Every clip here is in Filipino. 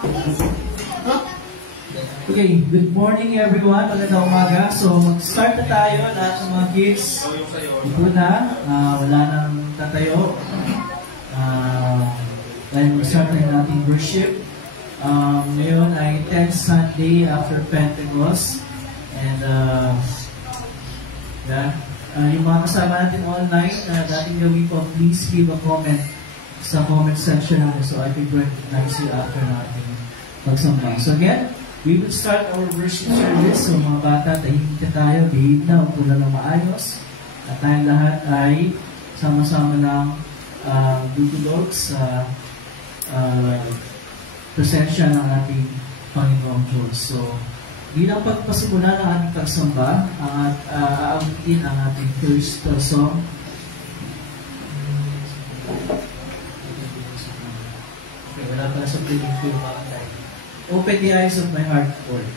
Okay, good morning everyone. Magandang umaga. So, mag-start na tayo. Lahat ng mga kids, ito na. Wala nang tatayo. Dahil mag-start na natin worship. Ngayon ay 10th Sunday after Pentecost. And, yung mga kasama natin online, dating gawin po, please leave a comment sa comment section natin so I can recognize you after natin magsamba. So again, we will start our worship service. So mga bata, tahimik na tayo, behave na, upo na ng maayos. At tayong lahat ay sama-sama ng dudulog sa presensya ng ating Panginoong Diyos. So, bilang pagpasimula ng ating pagsamba, aawitin ang ating first song. Okay, wala pala sa breathing field mga tayo. Open the eyes of my heart, Lord.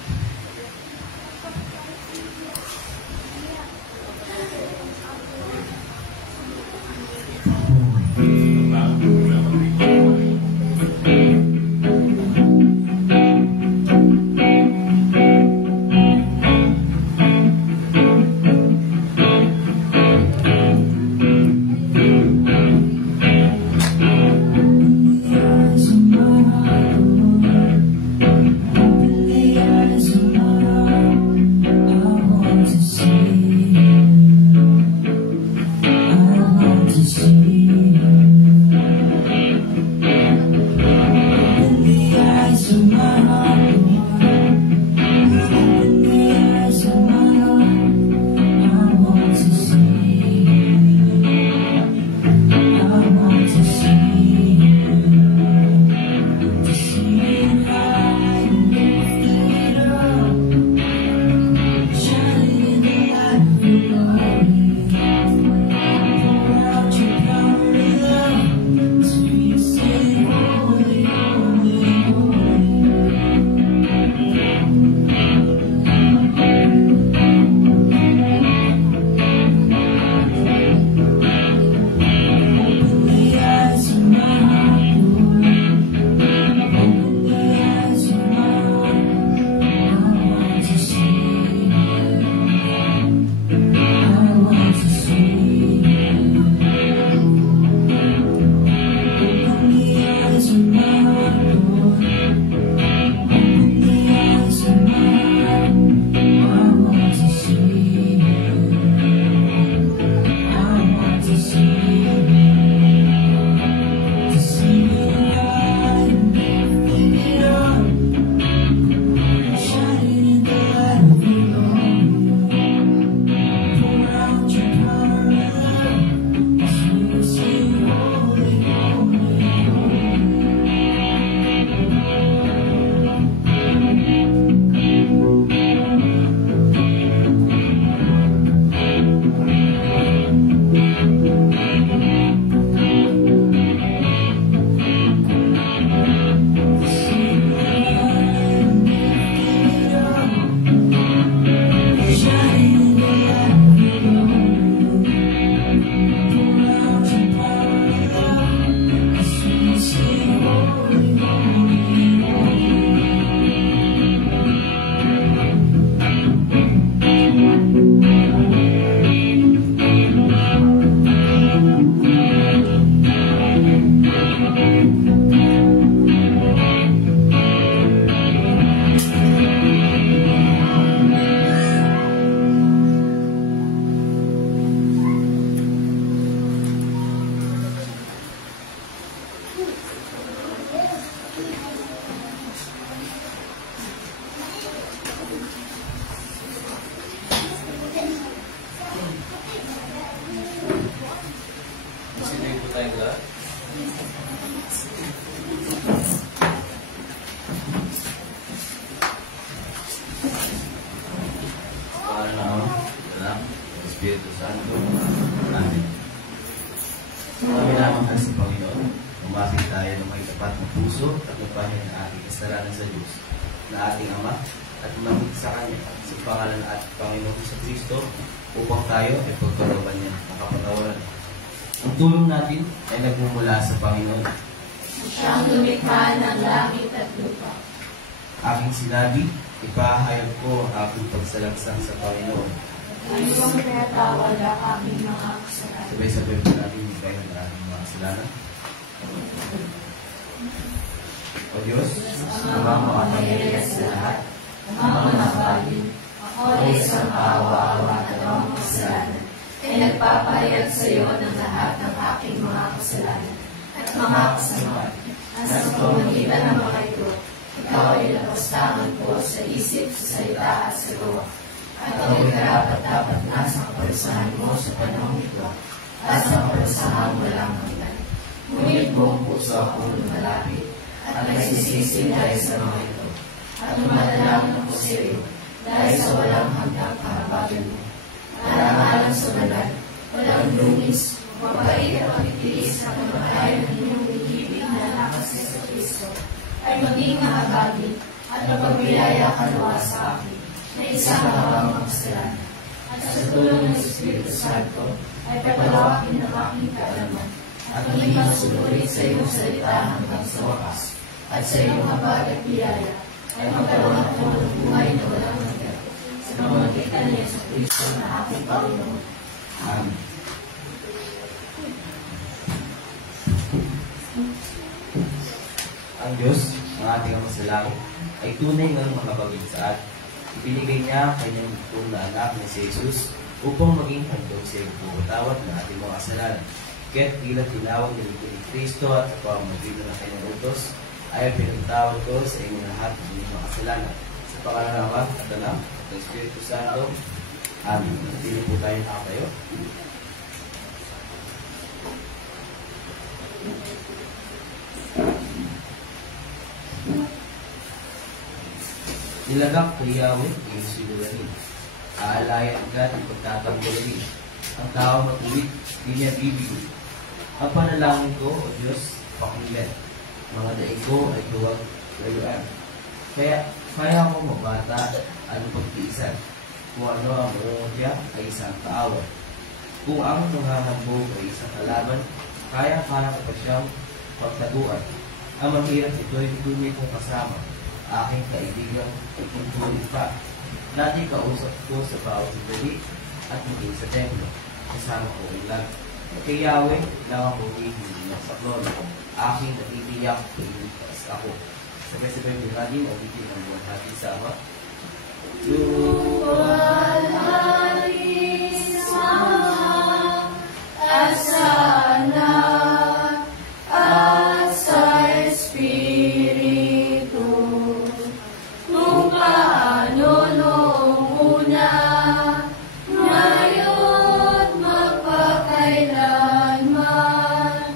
Espiritu Santo. Amen. Kami lamang sa Panginoon, umapit tayo ng may tapat na puso at lupahin ng ating kasalanan sa Diyos, na ating Ama, at umapit sa Kanya sa pangalan at Panginoon sa Kristo, upang tayo ay pagkaroon niya ng kapatawaran. Ang tulong natin ay nagmumula sa Panginoon. Siyang lumikha ng langit at lupa. Aking sinabi, ipahayag ko ang aking pagsalangsang sa Panginoon. Ay kung pinatawad ang aming mga kasalanan. Sabay-sabay po natin higay ng ating mga kasalanan. O Diyos, Ang mga makamayaya sa lahat, ang mga nabagin, ako ay isang awa-awa at ang mga kasalanan, ay nagpapahayag sa iyo ng lahat ng aking mga kasalanan at mga kasamaan. At sa pamamagitan ng mga ito, ikaw ay napastangan ko sa isip, sa salita at sa gawa. At ang karapat-dapat na sa kaparusahan mo sa panahon ito, at sa kaparusahan walang hanggan. Ngunit buong puso akong lumalapit, at nagsisisi dahil sa mga ito. At lumadalangin ako sa iyo, dahil sa walang hanggang kahabagan mo. Alang-alang sa banal, walang lumis, mabait at pagtitiis na kamatayan ng iyong ibig na lakas sa Kristo, ay maging mahabagi at mapagbiyaya ka nawa sa akin, na isang hawang makasalanan. At sa tulong ng Espiritu Santo, ay papalawakin ng aking kaalaman, at maging masunurin sa iyong salita hanggang sa wakas, at sa iyong habag at biyaya, ay magkaroon ako ng buhay na walang hanggan. Sa pamamagitan niya sa Kristo na aking Panginoon. Amen. Ang Diyos, ang ating Ama sa langit, ay tunay ng makapagbinsaan. Ibinigay niya ang kanyang bugtong na anak na si Jesus upang maging handog sa ipupatawad ng ating mga kasalanan. Kaya't tila tinawag ni Kristo at sa pamamagitan ng kanyang utos, ay pinatawad ko sa inyong lahat ng inyong mga kasalanan. Sa pangalan ng Ama at Anak at ng Espiritu Santo. Amen. Pili po tayo nakatayo. Nilagak kay Yahweh ang sinulanin. Aalayan agad ang pagtatanggulin. Ang tao matuwid, di niya bibigay. Ang panalangin ko, O Diyos, pakinggan. Mga daig ko ay huwag layuan. Kaya ko mabata ang pagtiisan. Kung ano ang mungutya ay isang kaawat. Kung ang nanghahambog ay isang kalaban, kaya ko pa siyang pagtaguan. Ang mahirap ito ay tunay kong kasama. Aking kaibigan ay tuntunin pa. Dati kausap ko sa bawat sandali at maging sa templo. Kasama ko ilan. Kay Yahweh, lang ako hindi ng saklon. Aking natitiyak, iligtas ako. Sabay-sabay mo natin ang bitin ng buwan natin sa Ama. Luwalhati sa Ama at sa Anak at sa Espiritu, kung paano noong una, ngayon magpakailanman,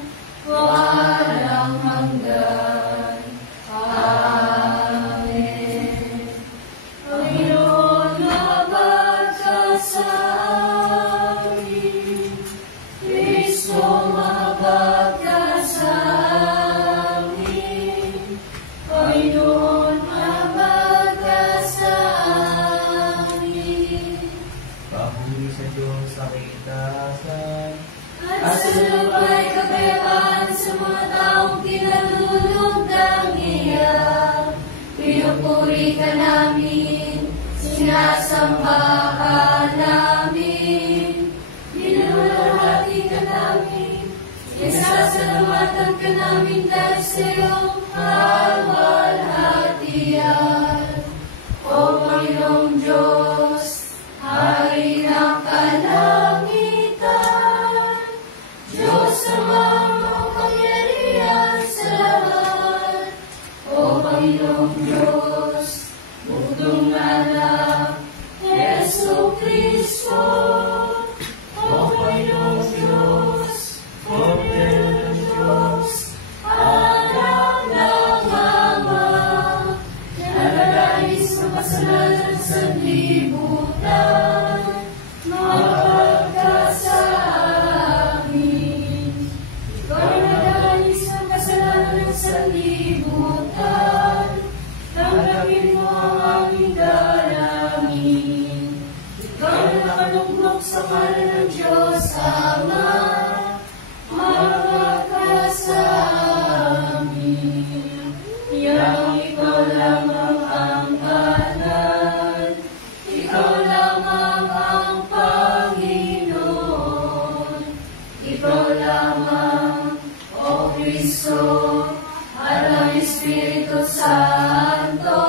walang hanggan. Amen. Panginoon, mabag ka sa amin. Kristo, mabag ka sa amin. Panginoon, mabag ka sa amin. Papuri sa Diyos sa kaitasan. At sa lupa'y kapayapaan sa mga taong kinatulog ng iyak. Pinupuri ka namin, sinasamba ka namin, dinulahati ka namin, isasalamatan ka namin dahil sa iyong kalwalhatian. O Panginoong Diyos, Hari ng kalangitan, Diyos na makapangyarihan sa lahat. O Panginoong Diyos, bugtong anak, Yesu Kristo. O Panginoong Diyos, o Panginoong Diyos, anak ng Ama, na nagais na kasalanan sa libutan, mabag ka sa amin. Ikaw na nagais na kasalanan sa libutan, tanggapin mo ang aming dalangin. Ikaw na nakalugmok sa ngalan ng Diyos Ama, mabag ka sa amin. Yang ikaw lamang Espiritu Santo,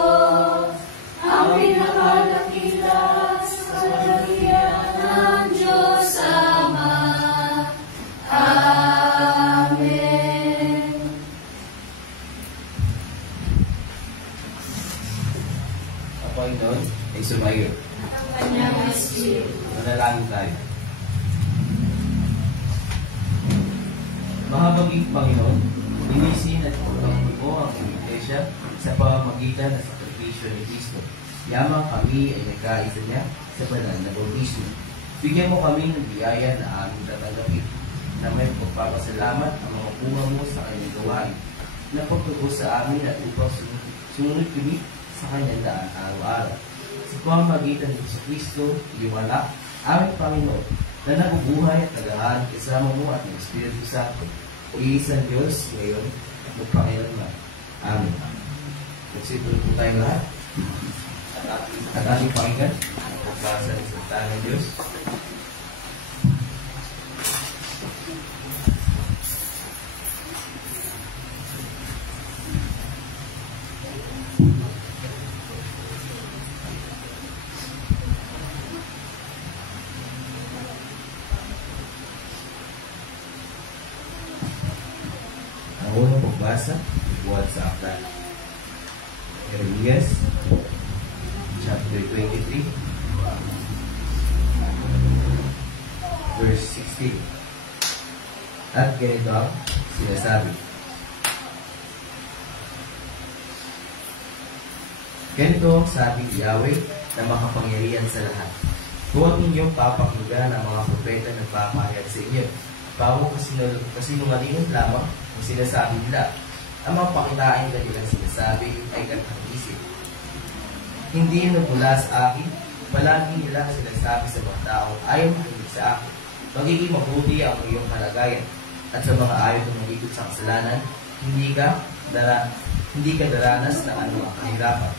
ang pinakalakila sa kadahiyan ng Diyos Ama. Amen. Ang Panginoon ay sumayo. Ang kanyang Espiritu. Manalangin tayo. Mahabaging Panginoon, linisin at pagpapagod mo ang Iglesia sa pamamagitan ng sakripisyo ni Kristo. Yamang kami ay nagkaisa niya sa banal na bautismo. Bigyan mo kami ng biyaya na aming tatanggapin, na may pagpapasalamat ang mga bunga mo sa kanyang gawain, na pagtugos sa amin at upang sumunod kami sa kanyang daan araw-araw. Sa pamamagitan ni Kristo, iyong anak, aming Panginoon, na nabubuhay at tagahan kasama mo at ng Espiritu Santo, o iisang Diyos ngayon at magpakailanman. Amen. Nagsipon po tayo lahat at ating pakinggan ang pagbasa ng salita ng Diyos. Ang unang pagbasa, buhat sa aklat. Jeremias, chapter 23, verse 16. At ganito ang sinasabi. Ganito ang sabi ni Yahweh na makapangyarihan sa lahat. Huwag ninyong papakinggan ang mga propeta na nagpapahayag sa inyo. Pawang kasinungalingan lamang ang sinasabi nila. Ang mga pakitain kanilang sinasabi ay katang-isip. Hindi nagmula sa akin, palagi nilang sinasabi sa mga taong ayaw makinig sa akin. Magiging mabuti ang iyong kalagayan, at sa mga ayaw na malikot sa kasalanan, hindi ka daranas ng anumang kahirapan.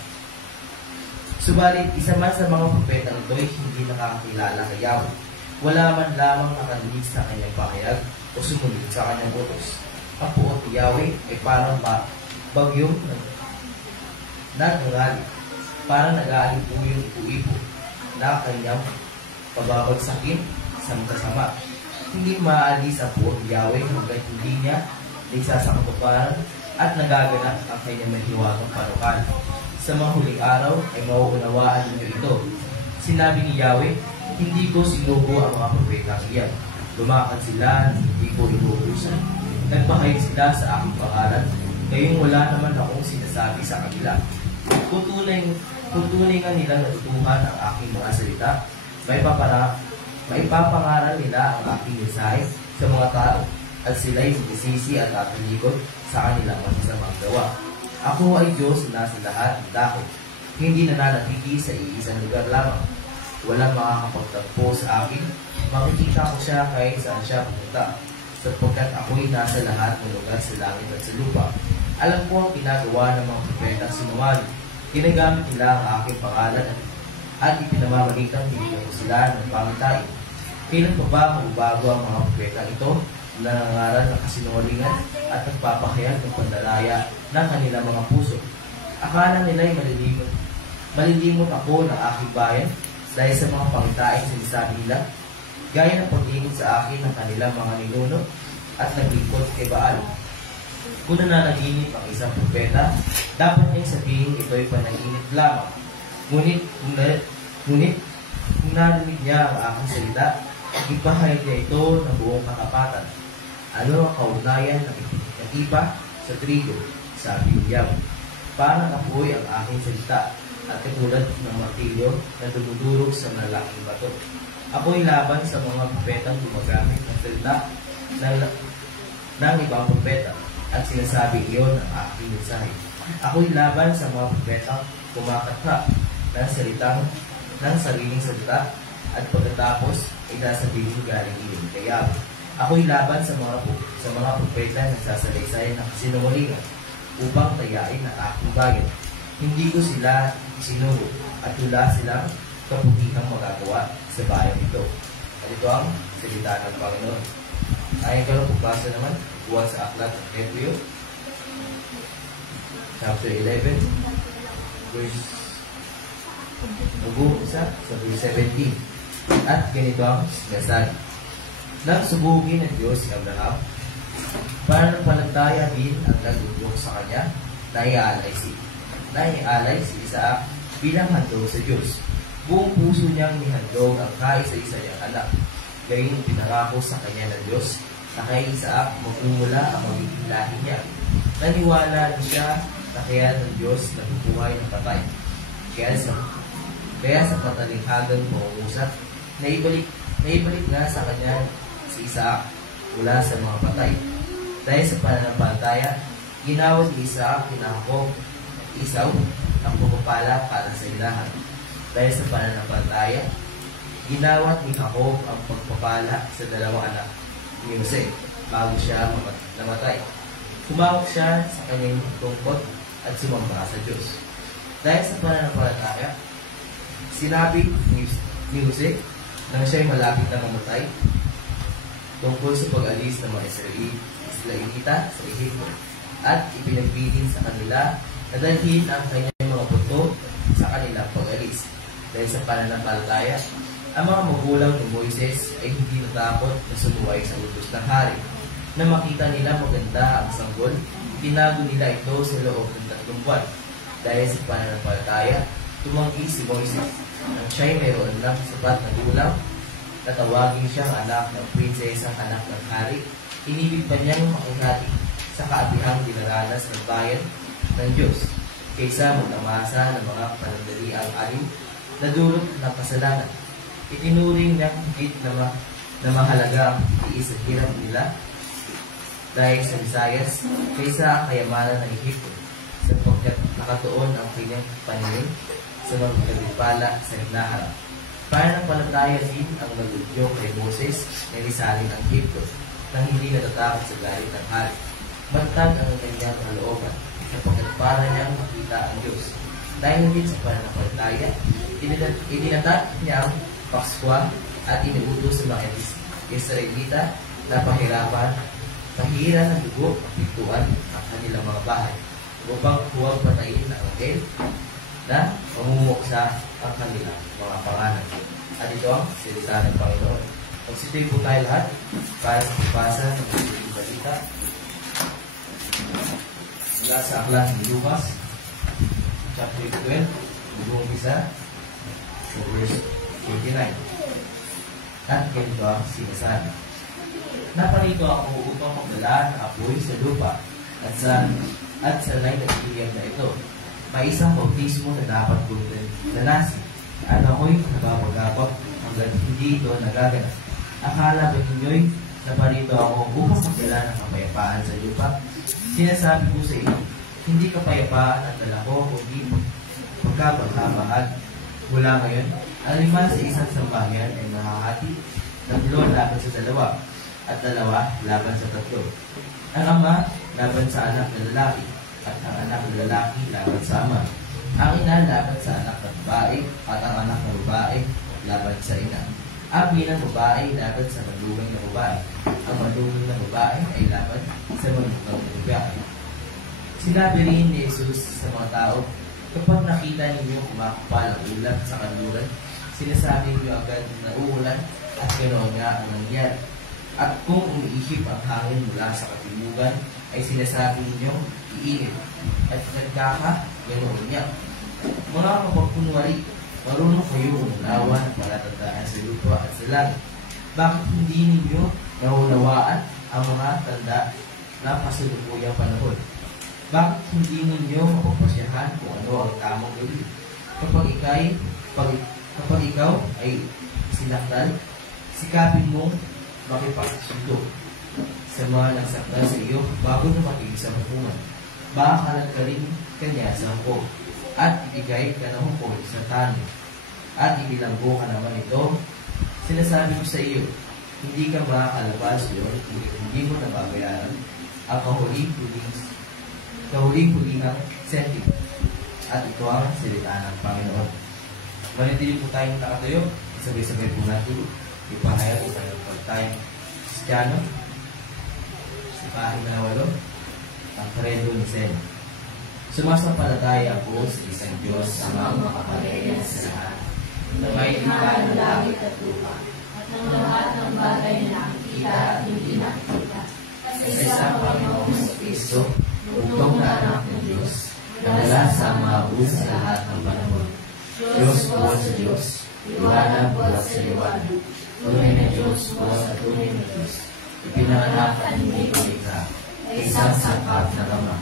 Subalit, isa man sa mga propeta ito'y hindi nakakakilala kay Yahweh. Wala man lamang nakarinig sa kanyang pahayag o sumunod sa kanyang utos. Ang puot ni Yahweh ay parang bagyong nagngangali, parang nag-aalipuyong ipo na kanyang pababagsakin sa kasama. Hindi maaalis ang puot ni Yahweh hanggang hindi niya naisasakatuparan at nagaganap ang kanyang mahiwagang panukan. Sa mga huling araw ay mauunawaan ninyo ito. Sinabi ni Yahweh, hindi ko sinubo ang mga propetang iyan. Lumakad sila, hindi ko inuusan. Nagpahayag sila sa aking pangalan, ngayong wala naman akong sinasabi sa kanila. Kung tunay nga nilang natutuhan ang aking mga salita, maipapangaral nila ang aking mensahe sa mga tao, at sila'y sinisisi at tatalikod sa kanilang masasamang gawa. Ako ay Diyos na nasa lahat ng dako, hindi nananatili sa iisang lugar lamang. Walang makakapagtagpo sa akin, makikita ko siya kahit saan siya pumunta, sapagkat ako'y nasa lahat ng lugar sa langit at sa lupa. Alam ko ang ginagawa ng mga propetang sinungaling. Ginagamit nila ang aking pangalan at ipinamamagitang bigyan ko sila ng pangitain. Kailan pa ba magbago ang mga propetang ito na nangangaral ng kasinungalingan at nagpapahayag ng pandalaya ng kanilang mga puso? Akala nila'y malilimot ako ng aking bayan dahil sa mga pangitain sinasabi nila, gaya ng paglingkod sa akin ng kanilang mga ninuno at naglingkod kay Baal. Kung nananaginip ang isang propeta, dapat niyang sabihin ito'y panaginip lamang. Ngunit kung narinig niya ang aking salita, ipahayag niya ito ng buong katapatan. Ano ang kaugnayan ng ipa sa trigo? Sabi ni Yahweh. Parang apoy ang aking salita at katulad ng martilyo na dumudurog sa malaking bato. Ako'y laban sa mga propetang gumagamit ng salita ng ibang propeta at sinasabi iyon ang aking mensahe. Ako'y laban sa mga propetang kumakatha ng sariling salita at pagkatapos ay sasabihin galing iyon kay Yahweh. Ako'y laban sa mga propeta na nagsasalaysay ng sinungalingan upang tayain ang aking bayan. Hindi ko sila isinugo at wala silang kaputihang magagawa sa bayan ito. At ito ang salita ng Panginoon. Ayon ka lang pagbasa naman, buwan sa aklat ng Hebreo, chapter 11, verse mag-uumpisa sa verse 17. At ganito ang sinasabi. Nang subugin ng Diyos si Abraham, para napalataya din ang nagudyok sa kanya, naialay si Isaac bilang handog sa Diyos. Buong puso niyang nihandog ang kaisa-isa niyang anak. Gayong pinangako sa kanya ng Diyos na kay Isaac magmumula ang magiging lahi niya. Naniwala siya na kaya ng Diyos na bubuhay ng patay. Kaya sa patalinghagang pangungusap, naibalik nga sa kanya si Isaac mula sa mga patay. Dahil sa pananampalataya, ginawad ni Isaac kinahakop Isaw ang pumapala para sa ilahan. Dahil sa pananampalataya, ginawat ni Jacob ang pagpapala sa dalawang anak ni Jose bago siya namatay. Tumawag siya sa kanyang tungkot at sumamba sa Diyos. Dahil sa pananampalataya, sinabi ni Jose nang siya'y malapit na mamatay tungkol sa pag-alis ng mga Israelita sa Ehipto at ipinagbilin sa kanila na dalhin ang kanyang mga buto sa kanilang pag-alis. Dahil sa pananampalataya, ang mga magulang ni Moises ay hindi natakot na sumuway sa utos ng hari. Na makita nila maganda ang sanggol, tinago nila ito sa loob ng 3 buwan. Dahil sa pananampalataya, tumanggi si Moises nang siya'y mayroon lang sapat na gulang, natawagin siyang anak ng prinsesang anak ng hari, inibig pa niyang makihati sa kaabihang dinaranas ng bayan ng Diyos, kaysa magtamasa ng mga panandaliang alim na dulot ng kasalanan. Itinuring ng higit na mahalaga ang tiis at hirap nila dahil sa Visayas kaysa ang kayamanan ng Ehipto, sapagkat nakatuon ang kanyang paningin sa magkabipala sa hinaharap. Para napalataya din ang nagudyo kay Moses na risalin ang Ehipto nang hindi natatakot sa galit ng hari. Bantag ang kanyang kalooban sapagkat para niyang makita ang Diyos. Dahil din sa pananampalataya, idinatat niya ang Paskwa at inuutos sa mga Israelita na pahiran ng dugo at pintuan ang kanilang mga bahay upang huwag patayin ang anghel na mamumuksa ang kanilang mga pangalan. At ito ang salita ng Panginoon. Magsitoy po tayo lahat para sa pagbasa ng mga balita mula sa aklat ni Lucas, chapter 12, mag-uumpisa sa verse 29. At ganito ang sinasabi. Naparito ako upang magdala ng apoy sa lupa at sa nagtitiyag na ito. May isang bautismo na dapat kong danasin at ako'y nababagakot hanggang hindi ito nagaganap. Akala ba ninyo'y naparito ako upang magdala ng kapayapaan sa lupa? Sinasabi ko sa inyo, hindi kapayapaan ang dala ko kundi pagkapagkamahal. Mula ngayon, ang 5 sa isang sambahayan ay mahahati, 3 laban sa 2, at 2 laban sa 3. Ang ama laban sa anak na lalaki, at ang anak na lalaki laban sa ama. Ang ina laban sa anak na babae, at ang anak na babae laban sa ina. Ang binang babae laban sa malugang na babae. Ang malugang na babae ay laban sa malugang na babae. Sinabi rin ni Jesus sa mga tao, kapag nakita ninyo kumakapal ang ulan sa kanluran, sinasabi niyo agad na uulan at ganoon nga ang nangyari. At kung umiihip ang hangin mula sa katimugan, ay sinasabi ninyo iinit at ganoon niya. Mga kapagkunwari, marunong kayo umunawa ng palatandaan sa lupa at sa langit. Bakit hindi ninyo naunawaan ang mga tanda na kasalukuyang panahon? Bakit hindi ninyo mapapasyahan kung ano ang tamang gawin? Kapag ikaw ay sinaktan, sikapin mong makipagsundo sa mga nagsaktan sa iyo bago dumating sa hukuman. Baka kalagkarin kanya sa hukom at ibigay ka ng hukom sa tanong at ibilanggo ka naman ito. Sinasabi ko sa iyo, hindi ka makakalabas yun kung hindi mo nababayaran ang kahuling-huling ng sentimo. At ito ang salita ng Panginoon. Manitili po tayong nakatayo, sabay-sabay po natin ipahayag o tayong Kristiyano, si Pahing na 8, ang Credo ni Sen. Sumasampalataya ako sa isang Diyos sa mga makapangyarihan sa lahat, na may likha ng langit at lupa, at ng lahat ng bagay na nakikita at hindi nakikita. Sa isang Panginoong sa Kristo, bugtong na anak ng Diyos, na wala sa mga sa lahat ng panahon. Diyos buhat sa Diyos, liwanag buhat sa liwanag, tunay na Diyos buhat sa tunay na Diyos. Ipinanganak at hindi kulikha, ay isang sangkap na Ama.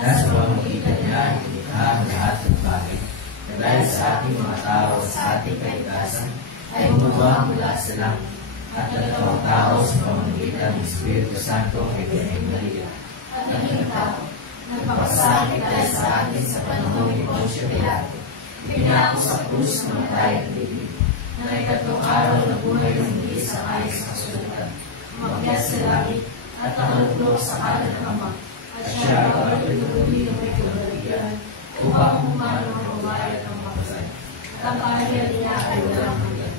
Nasa pamamagitan niya ilikha ang lahat ng bagay, na dahil sa ating mga tao at sa ating kaligtasan, ay bumaba mula sa langit, at nagkawang tao sa pamamagitan ng Espiritu Santo ay Birhen Maria. At naging tao, nagpapasakit dahil sa atin sa panahon ni Poncio Pilato. Pinako sa krus ng matay at bibig, na ikatlong araw na buhay ng hindi sa ayos sa kasulatan, umakyat sa langit at nakaluglo sa kanan ng Ama, at siya ang pinuli ng may kabaligan upang humano ng umayat ng makasay. At ang kaharian niya ay walang hanggan.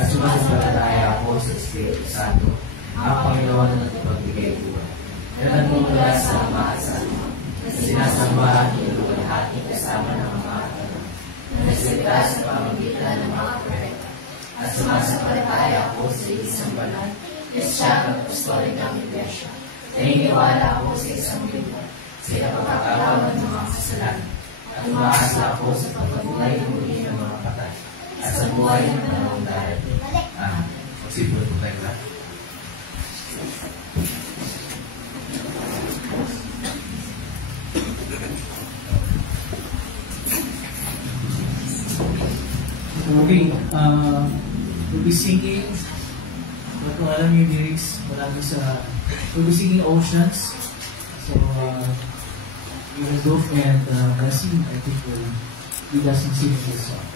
At sumasampalataya ako sa Espiritu Santo, ang Panginoon na nagpagbigay buhay, na nagmumula sa Ama at sa Ama, na sinasambahan ng luwalhati kasama ng mga anak, na nagsalita sa pamamagitan ng mga propeta. At sumasampalataya ako sa isang banal, Kristiyano at Apostolik ng Iglesia. Naniniwala ako sa isang Biblia, sa pagkakalawan ng mga kasalanan, at umaasa ako sa pagkabuhay ng muli ng mga patay, at sa buhay ng panahon darating. Amen. Magsipon po tayo lahat. Okay, we'll be singing, kung alam yung lyrics, marami sa, we'll be singing Oceans. So, even Dove and Blessing, I think will lead us in singing this song.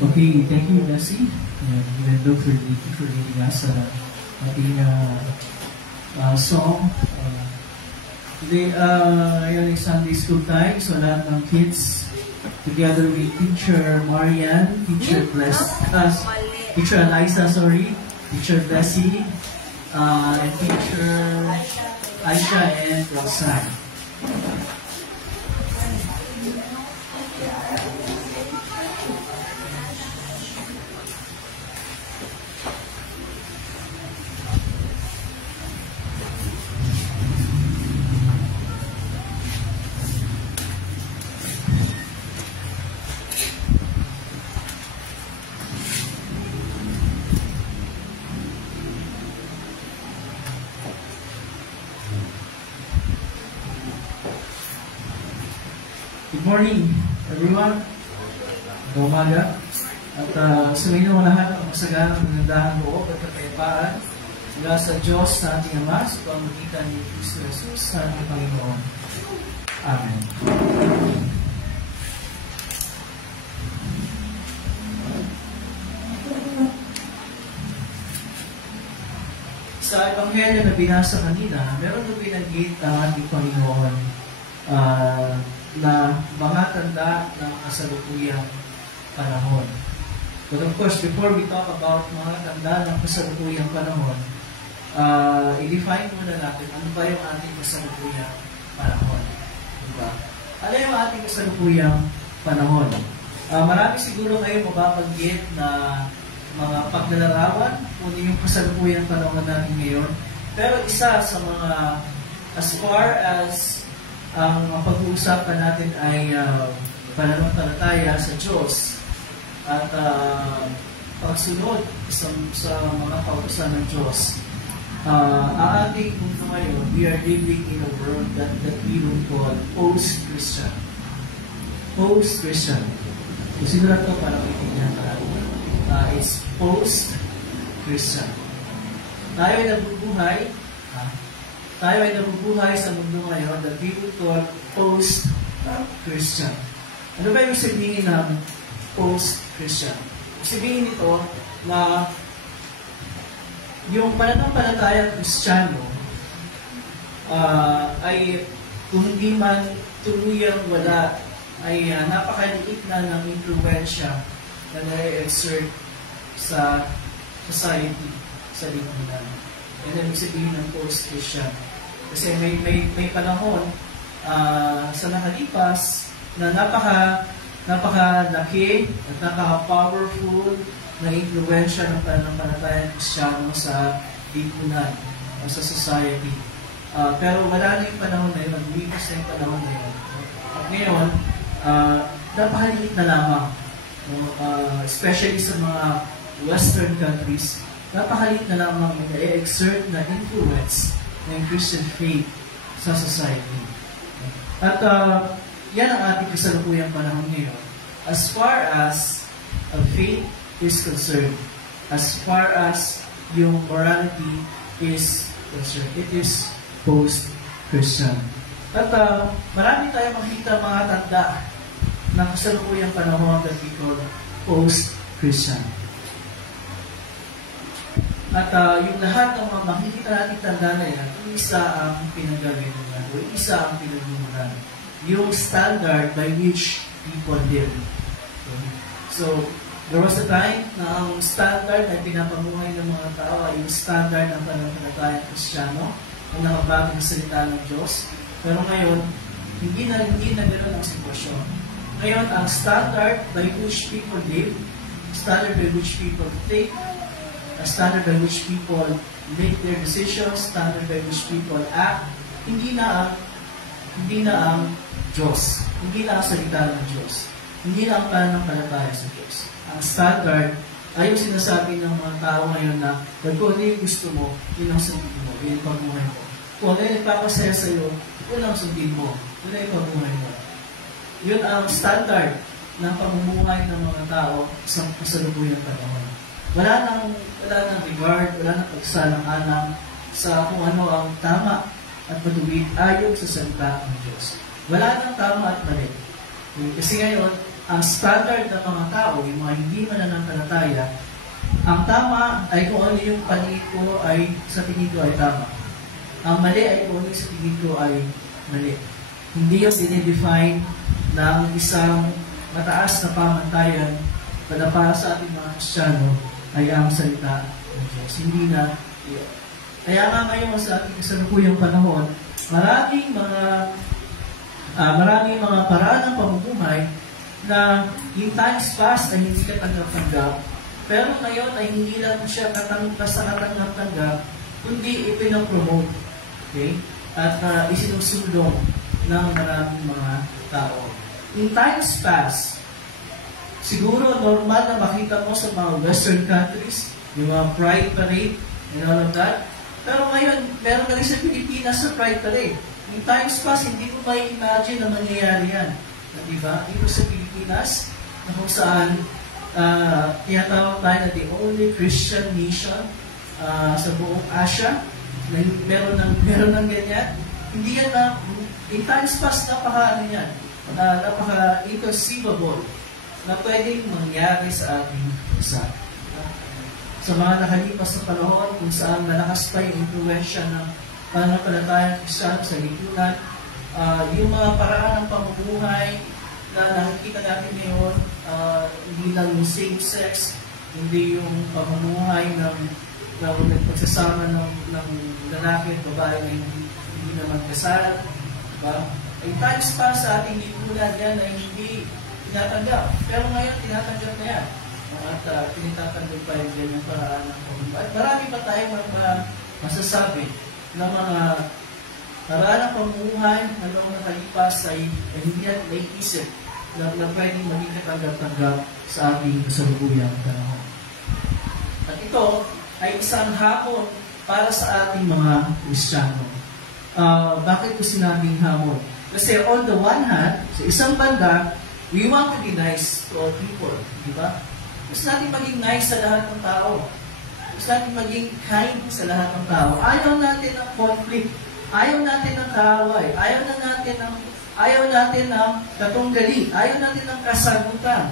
Okay, thank you, Bessie. And Gendo for leading us sa ating song. Today, ngayon ay Sunday school time, so lahat ng kids, together with Teacher Marian, Teacher Teacher Eliza, Teacher Bessie, and Teacher Aisha and Roxanne. Good morning, everyone. Umaga. At sa inyo lahat ang masaganang magandang loob at kapayapaan mula sa Diyos sa ating Ama sa pamamagitan ni Kristo Jesus sa ating Panginoon. Amen. Sa Ebanghelyo na binasa kanina, meron na binanggit ang ating Panginoon na mga tanda ng kasalukuyang panahon. But of course, before we talk about mga tanda ng kasalukuyang panahon, i-define muna natin ano ba yung ating kasalukuyang panahon. Diba? Ano yung ating kasalukuyang panahon? Marami siguro ngayon mapapanggit na mga paglalarawan kung yung kasalukuyang panahon natin ngayon. Pero isa sa mga, as far as ang pag-uusapan natin ay pananampalataya sa Diyos at pagsunod sa mga kautusan ng Diyos. Ang ating mundo ngayon, we are living in a world that we would call post-Christian. Post-Christian. Sino na ito para maintindihan tayo? It's post-Christian. Tayo ay nabubuhay sa mundo ngayon that we would call post-Christian. Ano ba yung sabihin ng post-Christian? Sabihin nito na yung pananampalatayang Kristiyano ay kung hindi man tuluyang wala, ay napakaliit na ng impluensya na nai-exert sa society, sa lipunan. Yan ang sabihin ng post-Christian. Kasi may panahon sa nakalipas na napakalaki at napaka-powerful na influensya ng pananampalatayang Kristiyano sa lipunan o sa society. Pero wala na yung panahon na yun, lumipas na yung panahon na yun. At ngayon, napakaliit na lamang, especially sa mga Western countries, napakaliit na lamang yung na-exert na influence ng Christian faith sa society. At yan ang ating kasalukuyang panahon ngayon. As far as faith is concerned, as far as yung morality is concerned, it is post-Christian. At marami tayong makita mga tanda ng kasalukuyang panahon that we call post-Christian. At yung lahat ng mga makikita natin tanda na yan, isa ang pinanggagalingan o isa ang pinagmumulan. Yung standard by which people live. So, there was a time na ang standard na pinapamuhay ng mga tao ay yung standard ng pananampalatayang Kristiyano ang nakabagay ng salita ng Diyos. Pero ngayon, hindi na ganoon ang sitwasyon. Ngayon, ang standard by which people live, standard by which people think, a standard by which people make their decisions, standard by which people act, hindi na ang Diyos. Hindi na ang salita ng Diyos. Hindi na ang pananampalataya sa Diyos. Ang standard ay yung sinasabi ng mga tao ngayon na kung ano yung gusto mo, yun ang sundin mo, yun ang pagmuhay mo. Kung ano yung nagpapasaya sa'yo, yun ang sundin mo, yun ang pagmuhay mo. Yun ang standard ng pamumuhay ng mga tao sa kasalukuyang panahon. Wala nang regard, wala nang pagsalang-alang sa kung ano ang tama at matuwid ayon sa salita ng Diyos. Wala nang tama at mali. Kasi ngayon, ang standard ng mga tao, yung mga hindi mananampalataya, ang tama ay kung ano yung paningin ko ay sa tingin ko ay tama. Ang mali ay kung ano sa tingin ko ay mali. Hindi yung dinedefine ng isang mataas na pamantayan na para sa ating mga Kristiyano ay ang salita ng Diyos. Hindi na yun. Kaya nga ngayon sa ating kasalukuyang panahon, maraming mga paraan ng pamumuhay na yung times past ay hindi katanggap-tanggap, pero ngayon ay hindi lang siya basta katanggap-tanggap, kundi ipinapromote. Okay? At isinusulong ng maraming mga tao. In times past, siguro normal na makita mo sa mga Western countries, yung mga Pride Parade and all of that. Pero ngayon, meron na rin sa Pilipinas sa Pride Parade. In times past, hindi mo may imagine na mangyayari yan. Diba? Dito sa Pilipinas, na kung saan tinatawag tayo na the only Christian nation sa buong Asia, na meron ng ganyan. Hindi yan na, in times past, napaka-inconceivable na pwedeng mangyari sa ating isa. Sa mga nakalipas na panahon kung saan malakas pa yung influensya ng pananampalatayang Kristiyano sa lipunan, yung mga paraan ng pamumuhay na nakikita natin ngayon, hindi lang yung same-sex, hindi yung pamumuhay ng pagsasama ng lalaki at babae na hindi naman kasal. Diba? Ay times pa sa ating lipunan yan ay hindi tinatanggap. Pero ngayon, tinatanggap na yan. At tinatatanggap pa yung ganyang paraan ng pamumuhay. At marami pa tayong masasabi na mga paraan ng pamumuhay na noong nakalipas ay hindi natin naisip na pwedeng maging katanggap-tanggap sa ating kasalukuyang panahon. At ito ay isang hamon para sa ating mga Kristiyano. Bakit ko sinabing hamon? Kasi on the one hand, sa isang banda, we want to be nice to all people. Di ba? Gusto natin maging nice sa lahat ng tao. Gusto natin maging kind sa lahat ng tao. Ayaw natin ng conflict. Ayaw natin ng kaaway. Ayaw natin ng katunggali. Ayaw natin ng kasagutan.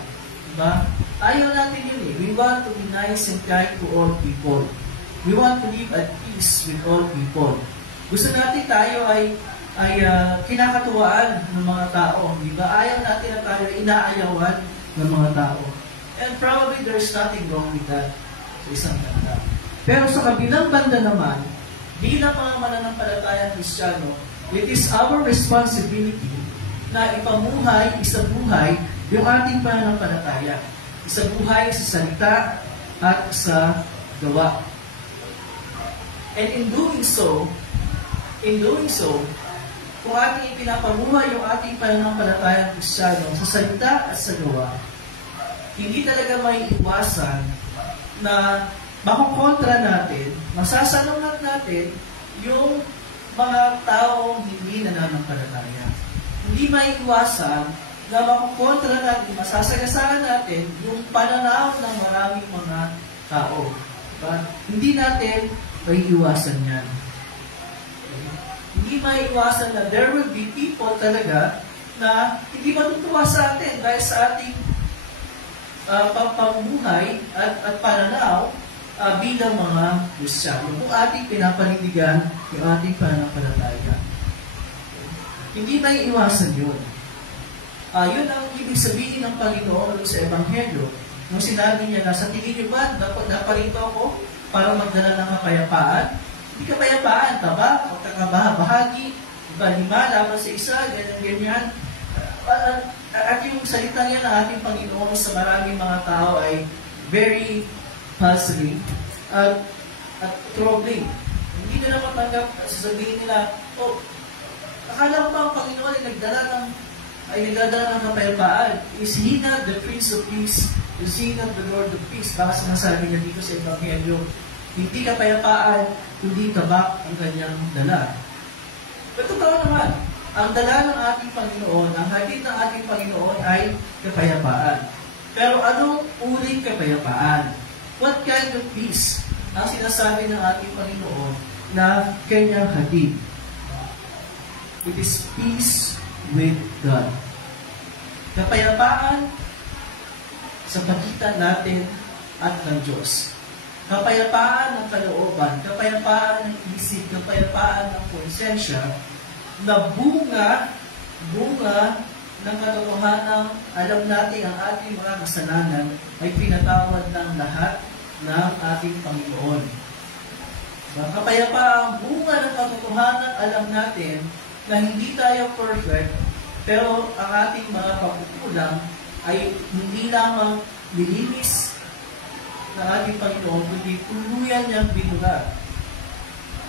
Diba? Ayaw natin yun eh. We want to be nice and kind to all people. We want to live at peace with all people. Gusto natin tayo ay kinakatuwaan ng mga tao. Diba? Ayaw natin na tayo inaayawan ng mga tao. And probably there's nothing wrong with that sa isang banda. Pero sa kabilang banda naman, bilang mga mananampalatayang Kristiyano, it is our responsibility na ipamuhay, isabuhay yung ating pananampalataya. Isabuhay sa salita at sa gawa. And in doing so, kung ating ipinapamuhay yung ating pananampalatayang Kristiyano sa salita at sa gawa, hindi talaga may iwasan na makukontra natin, masasalungat natin yung mga taong hindi nananampalataya. Hindi may iwasan na makukontra natin, masasagasaan natin yung pananaw ng maraming mga tao. Diba? Hindi natin may iwasan yan. Hindi may iwasan na there will be people talaga na hindi matutuwa sa atin dahil sa ating pamumuhay at pananaw bilang mga Kristiyano. Kung ating pinapanindigan yung ating pananampalataya. Hindi may iwasan yun. Yun ang ibig sabihin ng Panginoon sa Ebanghelyo. Nung sinabi niya na sa tingin niyo ba, naparito ako para magdala ng kapayapaan? Hindi kapayapaan, taba, magkakabahagi, lima laban sa isa, ganyan-ganyan. At yung salita niya ng ating Panginoon sa maraming mga tao ay very puzzling at troubling. Hindi nila matanggap, sasabihin nila, akala ko ba ang Panginoon ay nagdala ng kapayapaan? Is He not the Prince of Peace? Is He not the Lord of Peace? Baka sinasabi niya dito sa Ebanghelyo, hindi kapayapaan, kundi tabak ang kanyang dala. Pero totoo naman, ang dala ng ating Panginoon, ang hatid ng ating Panginoon ay kapayapaan. Pero anong uring kapayapaan? What kind of peace ang sinasabi ng ating Panginoon na kanyang hatid? It is peace with God. Kapayapaan sa pagitan natin at ng Diyos. Kapayapaan ng kalooban, kapayapaan ng isip, kapayapaan ng konsensya, na bunga ng katotohanan, alam natin ang ating mga kasalanan ay pinatawad ng lahat ng ating Panginoon. Kapayapaan, bunga ng katotohanan, alam natin na hindi tayo perfect, pero ang ating mga pagkukulang ay hindi lamang nilinis ng ating Panginoon, kundi tuluyan niyang binuga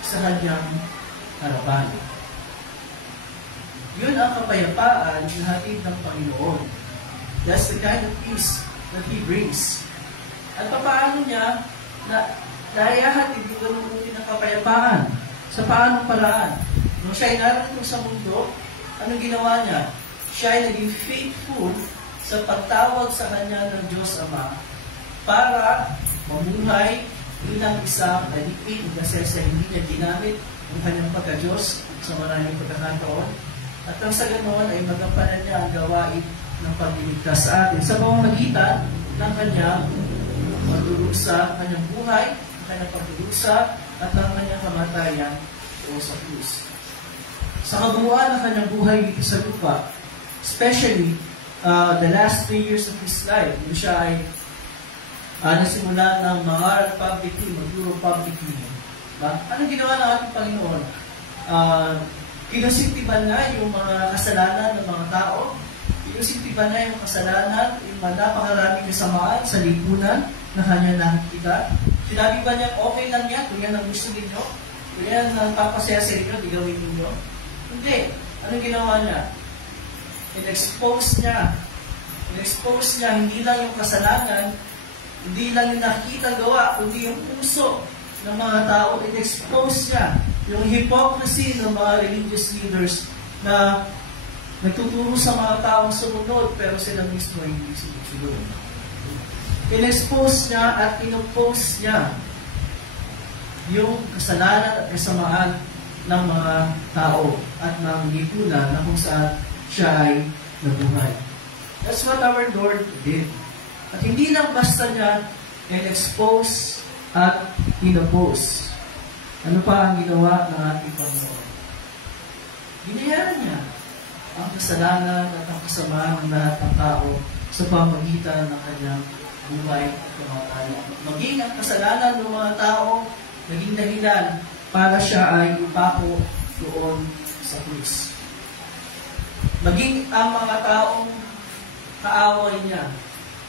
sa kanyang harapan. Yun ang kapayapaan na hatid ng Panginoon. That's the kind of peace that He brings. At paano niya na nayahatid yung ganung uri ng kapayapaan? Sa paanong paraan? Nung siya ay narito sa mundo, anong ginawa niya? Siya ay naging faithful sa pagtawag sa kanya ng Diyos Ama para mamuhay bilang isang alikpit kasi sa hindi niya ginamit ang kanyang pagka-Diyos sa maraming pagkakataon. At ang sa ganoon ay magampanan niya ang gawain ng pagliligtas sa atin sa pamamagitan ng kanyang pagdurusa, kanyang buhay, ang kanyang pagdurusa at ang kanyang kamatayan o sa krus. Sa kabuuan ng kanyang buhay dito sa lupa, especially the last 3 years of His life, nung siya ay nasimula ng mangaral publicly, magduro publicly. Anong ginawa ng ating Panginoon? Kinusintiban na yung mga kasalanan ng mga tao. Kinusintiban na yung kasalanan, yung napakaraming kasamaan sa lipunan na kanya nakikita. Sinabi ba niya, okay lang yan, kung yan ang gusto ninyo? Kung yan ang papasaya sa inyo, di gawin ninyo? Hindi. Anong ginawa niya? In-expose niya. In-expose niya, hindi lang yung kasalanan, hindi lang yung nakikita gawa, kundi yung puso ng mga tao. In-expose niya yung hypocrisy ng mga religious leaders na nagtuturo sa mga taong sumunod pero sila mismo hindi sumusunod. In-expose niya at in-oppose niya yung kasalanan at kasamaan ng mga tao at ng lipunan na kung saan siya ay nabuhay. That's what our Lord did. At hindi lang basta niya in-expose at in-oppose. Ano pa ang ginawa ng ating Panginoon? Binayaran niya ang kasalanan at ang kasamaan ng lahat ng tao sa pamamagitan ng kanyang buhay at kamatayan. Maging ang kasalanan ng mga tao naging dahilan para siya ay ipako doon sa krus. Maging ang mga taong kaaway niya,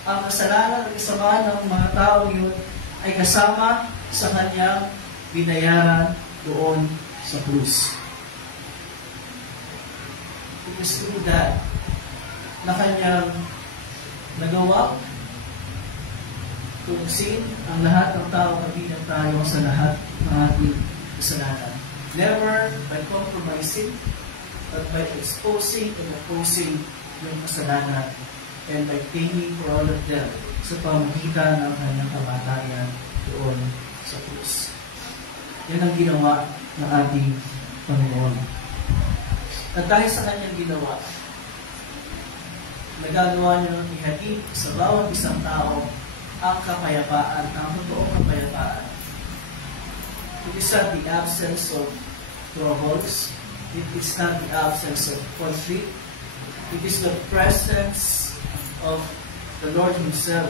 ang kasalanan at kasamaan ng mga tao yun ay kasama sa kanyang binayaran doon sa krus. It is through that na kanyang nagawa tungsin ang lahat ng tao kabilang tayo sa lahat ng ating kasalanan. Never by compromising, but by exposing and opposing yung kasalanan and by paying for all of them sa pamamagitan ng kanyang kamatayan doon sa krus. Yan ang ginawa ng ating Panginoon. At dahil sa kanyang ginawa, nagagawa niya ng ihatid sa bawat isang tao ang kapayapaan, ang totoong kapayapaan. It is not the absence of troubles. It is not the absence of conflict. It is the presence of the Lord Himself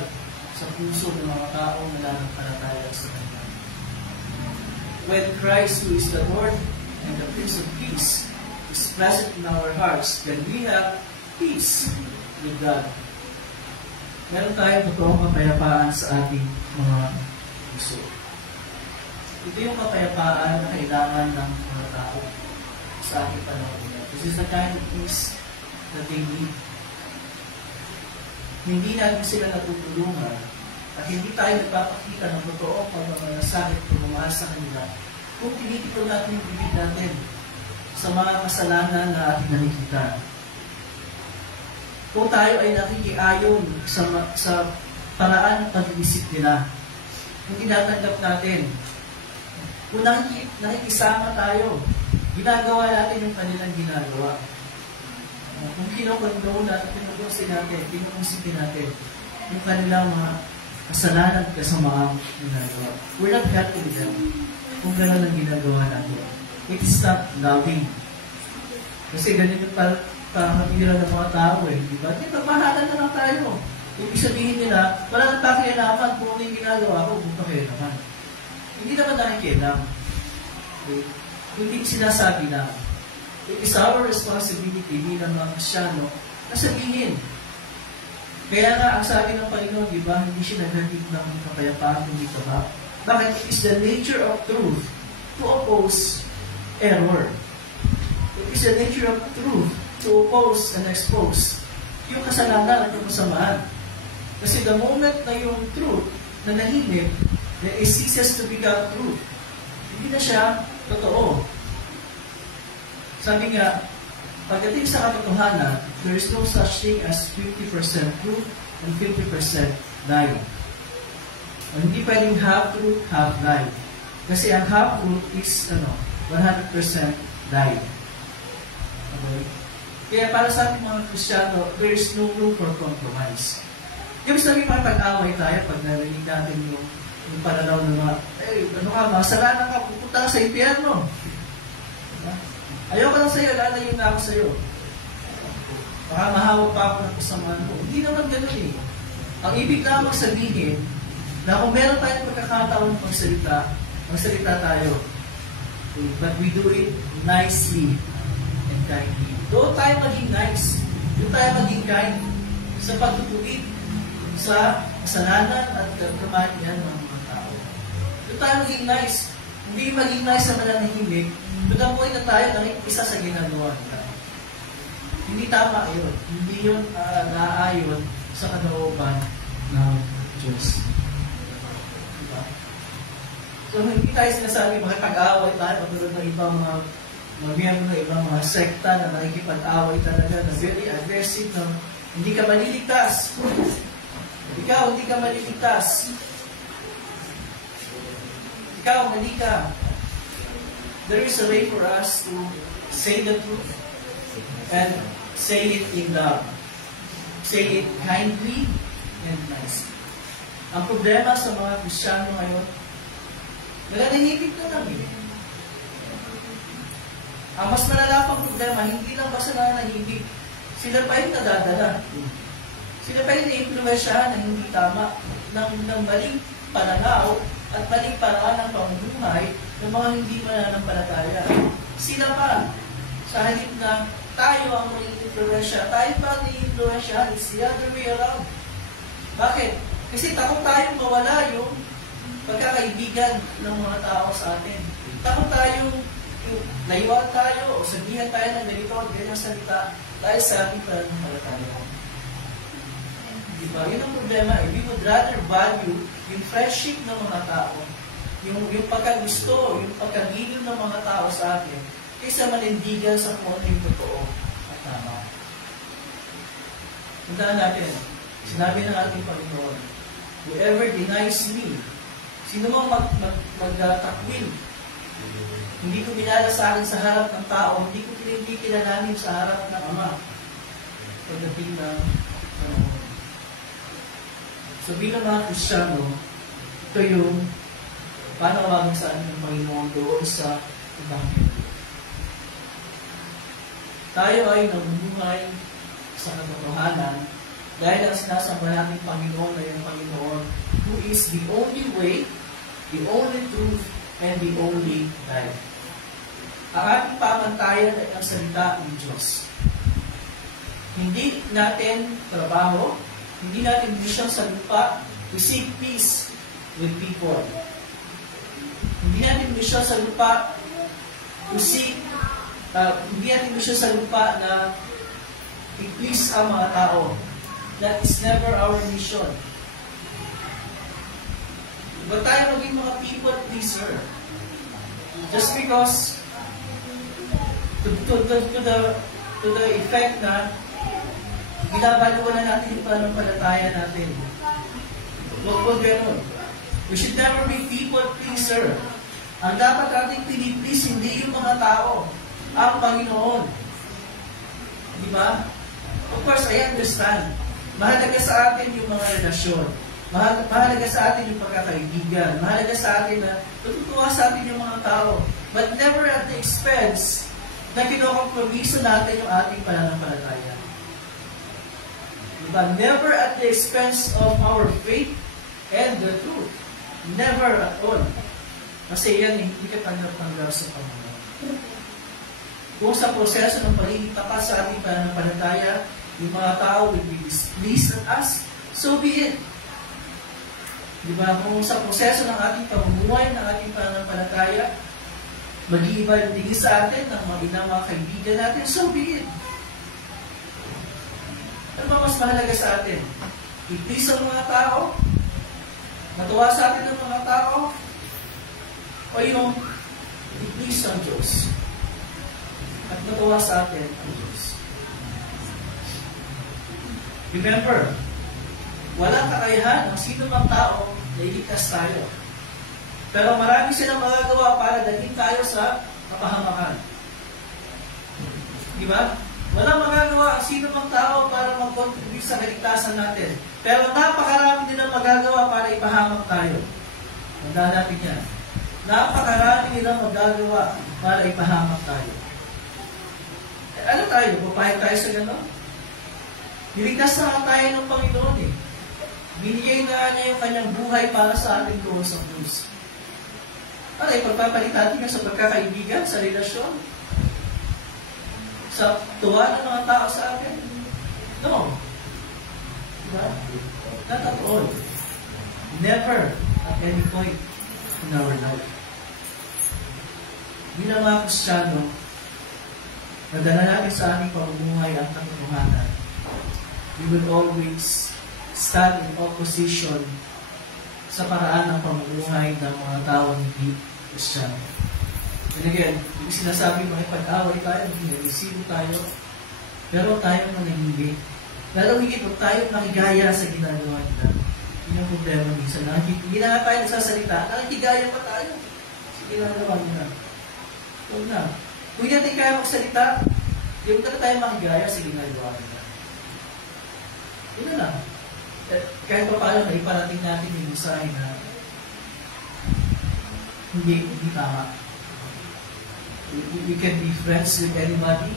sa puso ng mga taong nananampalataya sa Kanya. When Christ, who is the Lord and the Prince of Peace, is present in our hearts, then we have peace with God. Meron tayong totoong kapayapaan sa ating mga puso. Ito yung kapayapaan na kailangan ng mga tao sa ating panahon. This is the kind of peace that they need. Hindi natin sila natutulungan at hindi tayo nagpapakita ng totoong pagmamalasakit at pagmamahal sa kanila kung tinitipon natin yung bibig natin sa mga kasalanan na ating nakikita. Kung tayo ay nakikiayon sa paraan ng pag-iisip nila, kung tinatanggap natin, kung nakikisama tayo, ginagawa natin yung kanilang ginagawa. Kung kinukondone natin, kinukonsin natin, kinukonsin natin, yung kanilang mga kasalanan at kasamaang ginagawa. We're not helping them kung gano'n ang ginagawa natin. It is not loving. Kasi ganito pangapira ng mga tao eh. Diba? Di ba, mahalan na lang tayo. Ibig sabihin nila, wala nang pakialaman kung ano yung ginagawa ko, kung pakialaman. Hindi naman nakikialam. Okay? Hindi sinasabi na. It is our responsibility bilang mga Kristyano na sabihin. Kaya nga, ang sabi ng Panginoon, di ba, hindi siya naghatid ng kapayapaan, hindi ka ba? Bakit? It is the nature of truth to oppose error. It is the nature of truth to oppose and expose yung kasalanan at yung kasamaan. Kasi the moment na yung truth na nahimik, then it ceases to become truth. Hindi na siya totoo. Sabi nga, pagdating sa katotohanan, there is no such thing as 50% truth and 50% lie. Hindi pwedeng half truth, half lie. Kasi ang half truth is 100% lie. Okay? Kaya para sa ating mga Kristyano, there is no room for compromise. Ibig sabihin, pag-away tayo pag narinig natin yung pananaw ng mga, masalanan ka, pupunta ka sa impyerno. Ayoko lang sa'yo, lalayo na ako sa'yo. Baka mahawak pa ako ng kasamaan ko. Hindi naman gano'n eh. Ang ibig lamang sabihin, na kung meron tayong pagkakataon magsalita tayo. Okay, but we do it nicely and kindly. Doon tayo maging nice. Doon tayo maging kind sa pagtutuwid sa kasalanan at kamalian ng mga tao. Doon tayo maging nice. Hindi maging nice sa mananahimik. Doon ang point na tayo nang isa sa ginagawa nila. Hindi tama yun. Hindi yun naaayon sa kalooban ng Diyos. Diba? So, hindi tayo sinasabi makipag-away tayo patulad ng ibang mga miyembro ng ibang mga sekta na nakikipag-away talaga na very aggressive na hindi ka maliligtas. Ikaw, hindi ka maliligtas. Ikaw, mali ka. There is a way for us to say the truth and say it in love. Say it kindly and nicely. Ang problema sa mga Kristyano ngayon, nananahimik na lang eh. Ang mas malala pang problema, hindi lang basta nananahimik. Sila pa yung nadadala. Sila pa yung na-influensyahan na hindi tama ng maling pananaw at maling paraan ng pamumuhay ng mga hindi mananampalataya. Sila pa, sa halip na tayo ang maling influensya, tayo pa ang na-influensyahan, it's the other way around. Bakit? Kasi takot tayong mawala yung pagkakaibigan ng mga tao sa atin. Takot tayong layuan tayo o sabihan tayo ng ganito at ganyang salita dahil sa ating pananampalataya. Diba? Yun ang problema. We would rather value yung friendship ng mga tao, yung pagkagusto, yung pagkagiliw ng mga tao sa atin, kaysa manindigan sa kung ano yung totoo at tama. Tandaan natin, sinabi ng ating Panginoon, whoever denies me, sino mang magtakwil, hindi ko binala sa akin sa harap ng tao, hindi ko kilalanin sa harap ng Ama. Pagdating ng so bilang mga Kristyano, ito yung panawagan sa ating Panginoon doon sa Ebanghelyo. Tayo ay nabubuhay sa katotohanan dahil ang sinasamba nating Panginoon ay ang Panginoon who is the only way, the only truth, and the only life. Ang ating pamantayan ay ang salita ng Diyos. Hindi natin trabaho, hindi natin mission sa lupa to seek peace with people. Hindi natin mission sa lupa to seek, hindi natin mission sa lupa na i-please ang mga tao. That is never our mission. Huwag tayo maging mga people pleaser. Just because to the effect na binabaluan na natin yung pananampalataya natin. Huwag gano'n. We should never be people pleaser. Ang dapat natin piniplease hindi yung mga tao, ang Panginoon. Di ba? Of course, I understand Mahalaga sa atin yung mga relasyon. Mahalaga sa atin yung pagkakaibigan. Mahalaga sa atin na tutuwa sa atin yung mga tao. But never at the expense na kinokompromiso natin yung ating pananampalataya. Diba? Never at the expense of our faith and the truth. Never at all. Kasi yan, hindi ka tanggap sa Panginoon. Kung sa proseso ng pagiging tapat sa ating pananampalataya, yung mga tao will be displeased at us, so be it. Diba? Kung sa proseso ng ating pamumuhay, ng ating pananampalataya, mag-iiba yung tingin sa atin ng mga kaibigan natin, so be it. Ano ba mas mahalaga sa atin? I-please ang mga tao? Matuwa sa atin ng mga tao? O yung i-please ang Diyos? At matuwa sa atin ang Diyos? Remember, walang kakayahan ng sino mang tao na iligtas tayo. Pero marami silang magagawa para dalhin tayo sa kapahamakan. Di ba? Walang magagawa ang sino mang tao para mag-contribute sa kaligtasan natin. Pero napakarami din ang magagawa para ipahamak tayo. Tandaan natin yan. Napakarami nilang magagawa para ipahamak tayo. Ano tayo? Papayag tayo sa gano'n? Niligtas na tayo ng Panginoon eh. Binigay na niya yung kanyang buhay para sa ating doon sa krus. Ano, ipagpapalit natin sa pagkakaibigan, sa relasyon, sa tuwa ng mga tao sa atin? No. Diba? Not at all. Never at any point in our life. Bilang mga Kristiyano, nadala natin sa ating pamumuhay ang katotohanan. We will always stand in opposition sa paraan ng pamumuhay ng mga tao hindi Kristiyano. And again, yung sinasabi makipag-away tayo, resibo tayo, pero tayo manahimik. Lalo higit kung tayo nakigaya sa ginagawa nila. Yun yung problema minsan. Hindi na nga tayo nagsasalita, nakikigaya pa tayo sa ginagawa nila. Huwag na. Kung hindi natin kaya magsalita, hindi mo tayo makigaya sa ginagawa nila. Yun na lang. Kahit pa paano, naiparating natin yung mensahe na hindi tama. We can be friends with anybody,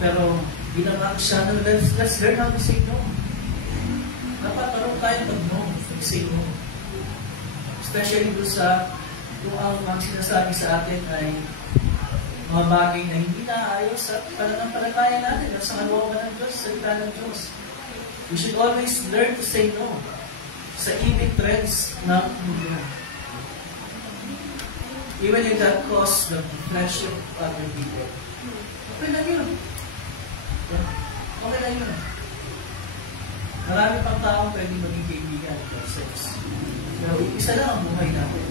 pero bilang Kristiyano, let's learn how to say no. Dapat parang tayo mag-no, mag-say no. Especially doon sa kung ang sinasabi sa atin ay mga bagay na hindi naayos sa pananampalataya natin at sa kalooban ng Diyos, sa salita ng Diyos. We should always learn to say no sa evil trends ng mundo. Even if that cause the friendship of other people. Okay lang yun. Okay lang yun. Marami pang taong pwede maging kaibigan ng sex. Pero isa lang ang buhay natin.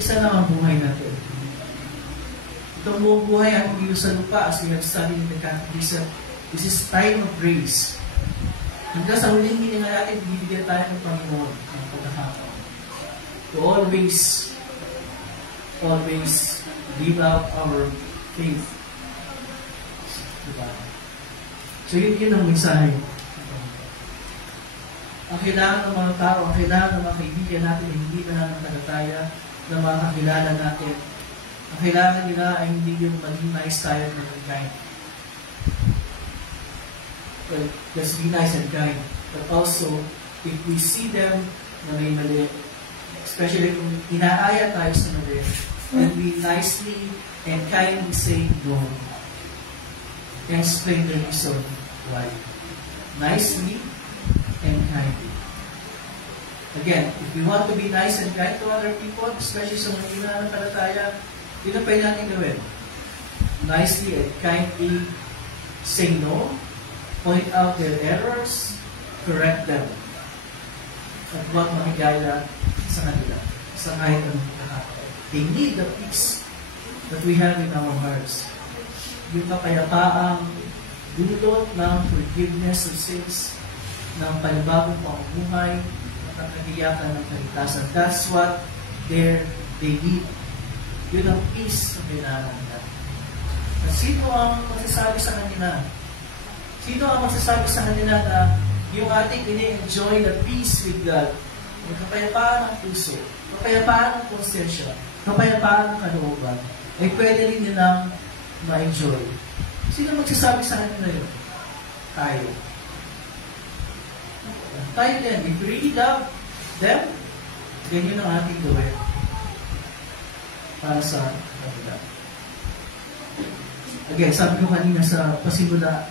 Isa lang ang buhay natin. Itong buong buhay ang hindi sa lupa, as we have studied in the Catechism, this is time of grace. Hanggang sa huling hininga natin, bibigyan tayo ng Panginoon ng pagkakataon. To always live out our faith. Diba? So yun ang mensahe. Ang kailangan ng mga tao, ang kailangan ng mga kaibigan natin na hindi nananampalataya, na mga kakilala natin, ang kailangan nila ay hindi yung maging nice tayo at maging kind. Well, just be nice and kind. But also, if we see them na may mali, especially kung inaaya tayo sa mali, and we nicely and kindly say no, and explain the reason why. Nicely and kindly. Again, if we want to be nice and kind to other people, especially sa mga nananampalataya, yun ang pwede natin gawin. Nicely and kindly say no, point out their errors, correct them, at huwag makigaya sa kanila, sa kahit anong pagkakataon. They need the peace that we have in our hearts. Yung kapayapaang dulot ng forgiveness of sins, ng panibagong pamumuhay, at ang kagiyakan ng kaligtasan. That's what they need. Yun ang peace na kailangan nila. At sino ang magsasabi sa kanila Sino ang magsasabi sa kanila na yung ating ini-enjoy the peace with God, yung kapayapaan ng puso, kapayapaan ng konsensya, kapayapaan ng kalooban, ay pwede rin nilang ma-enjoy. Sino magsasabi sa kanila yun? Tayo. Tayo din. If we really love them, ganyan ang ating gawin para sa kanila. Again, sabi ko kanina sa pasimula,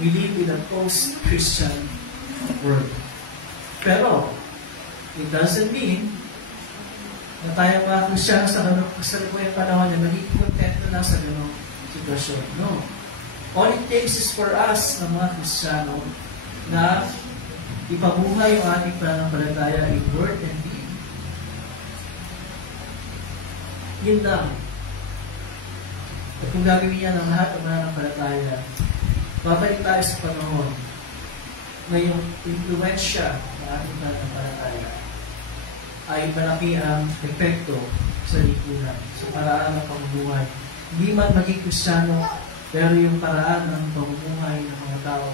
we live in a post-Christian world. Pero, it doesn't mean na tayo mga Kristiyano sa kasalukuyang panahon na magiging kontento lang sa ganong sitwasyon. No. All it takes is for us na mga Kristiyano na ipabuhay yung ating pananampalataya in word and deed. Yun lang. At kung gagawin niya ng lahat ng pananampalataya, babalik tayo sa panahon na yung impluensya ng ating pananampalataya ay malaki ang epekto sa lipunan, sa paraan ng pamumuhay. Hindi man maging Kristiyano, pero yung paraan ng pamumuhay ng mga tao,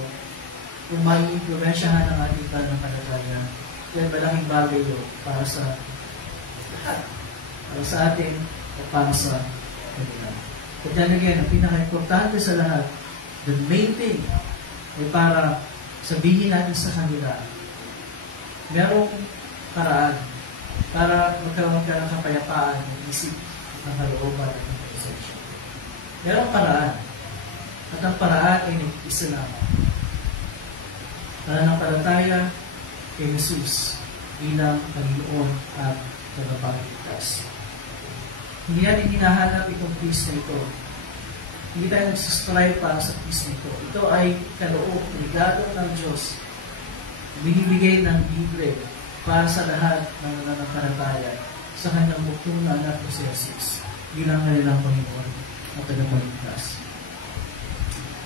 kung mai-impluensyahan ang ating pananampalataya, yan malaking bagay yun para sa lahat. Para sa atin at para sa kanila. But then again, ang pinaka-importante sa lahat, the main thing ay para sabihin natin sa kanila, merong paraan para magkaroon ka ng kapayapaan ng isip, ng kalooban at ng konsensya. Merong paraan. At ang paraan ay isa lamang. Pananampalataya kay Jesus bilang Panginoon at Tagapagligtas. Hindi natin hinahanap itong peace na ito. Hindi tayo nagsistrive para sa peace na ito. Ito ay kaloob, regalo ng Diyos. Binibigay ng libre para sa lahat ng nananampalataya sa kanyang buktong na anak ko si Jesus bilang kanilang Panginoon at Tagapagligtas.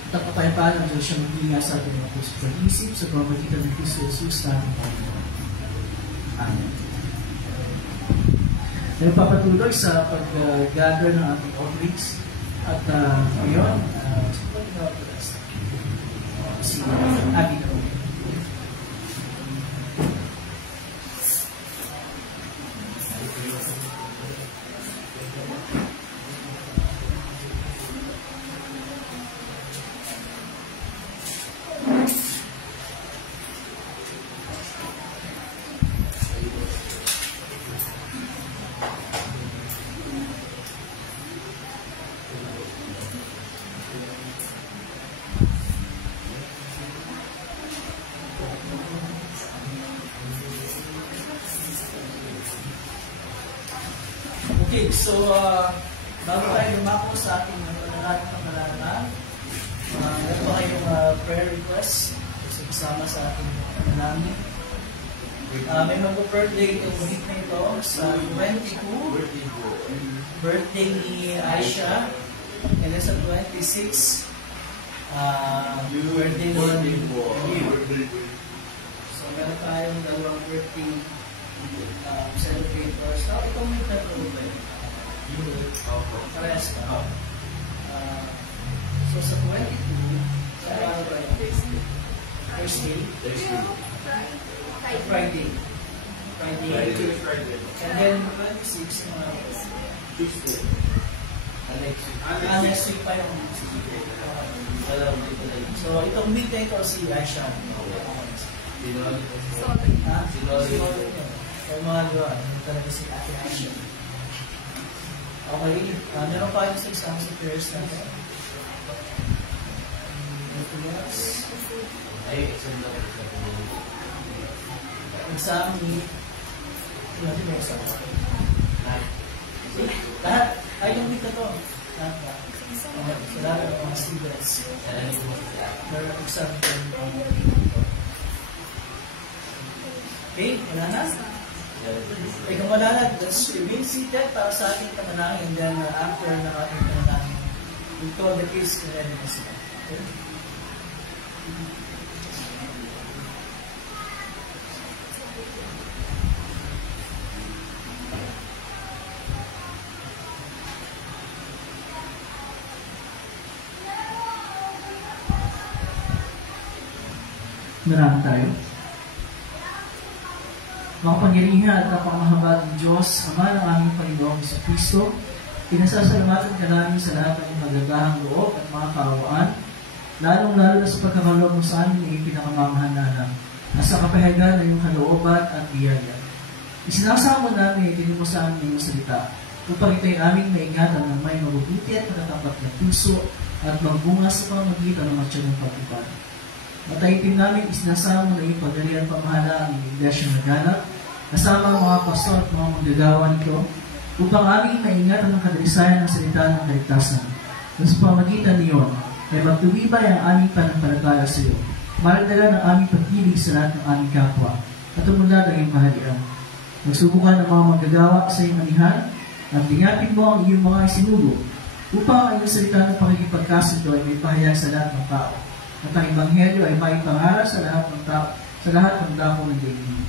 At ang kapayapaan ng Diyos siya maghinga sa ating mga puso pag-isip sa pamamagitan ng Kristo Jesus na ating Panginoon. Amen. Nagpapatuloy sa pag-gather ng ating offerings at ngayon, si Abby na po. Okay, so bago tayo lumako sa ating panalangin ng panalangin, meron ba kayong prayer request? So, kasama sa ating panalangin. May mag-birthday itong week na ito sa 22. Birthday ni Aisha. And then sa 26, birthday ni So, meron tayong dalawang birthday celebrators. Itong week na ito ba yun? Parehas ka. So sa 22, Thursday. Friday. And then 26, Tuesday. Next week pa yung So itong week na ito si Aisha. Yung mga gawa, yung talaga si Ate Aisha. Okay, meron pa yung sa isang sa prayers natin. Anything else? Exam ni... Natin may exam. Lahat. Ay, yung week na to. Lahat ba? So, lahat ng mga students. Meron exam ko. Okay, wala na? Kung wala na, let's remain seated para sa ating panalangin, and then after na ating panalangin, we'll call the case and readiness. Okay? Marami tayo. Makapangyarihan at napakamahabag ng Diyos, Ama ng aming Panginoong Kristo, pinasasalamatan ka namin sa lahat ng magagahang loob at mga kaawaan, lalong-lalo na sa pagkakaloob mo sa amin ay pinakamamahalan na sa kapahayagan ng iyong kalooban at biyaya. Isinasama namin ay mo sa amin ng salita upang ito'y aming maingatan ng may mabubuti at matatapat na puso at magbunga sa pamamagitan ng matsyang pagtupad. Matayipin namin isinasama na iyong pagdalian pamahalaan ng Iglesia Nagana, kasama ang mga pastor at mga manggagawa nito, upang aming maingatan ng kadalisayan ng salita ng kaligtasan. Sa pamamagitan niyon, ay magtubibay ang aming panampalataya sa iyo, maragdagan ang aming pag-ibig sa lahat ng aming kapwa, at umunlad ang iyong kaharian. Magsubukan ng mga manggagawa sa iyong anihan, at lingapin mo ang iyong mga isinugo, upang ang iyong salita ng pakikipagkasundo ay may pahayag sa lahat ng tao, at ang Ebanghelyo ay may pangaral sa lahat ng tao, sa lahat ng dako ng daigdig.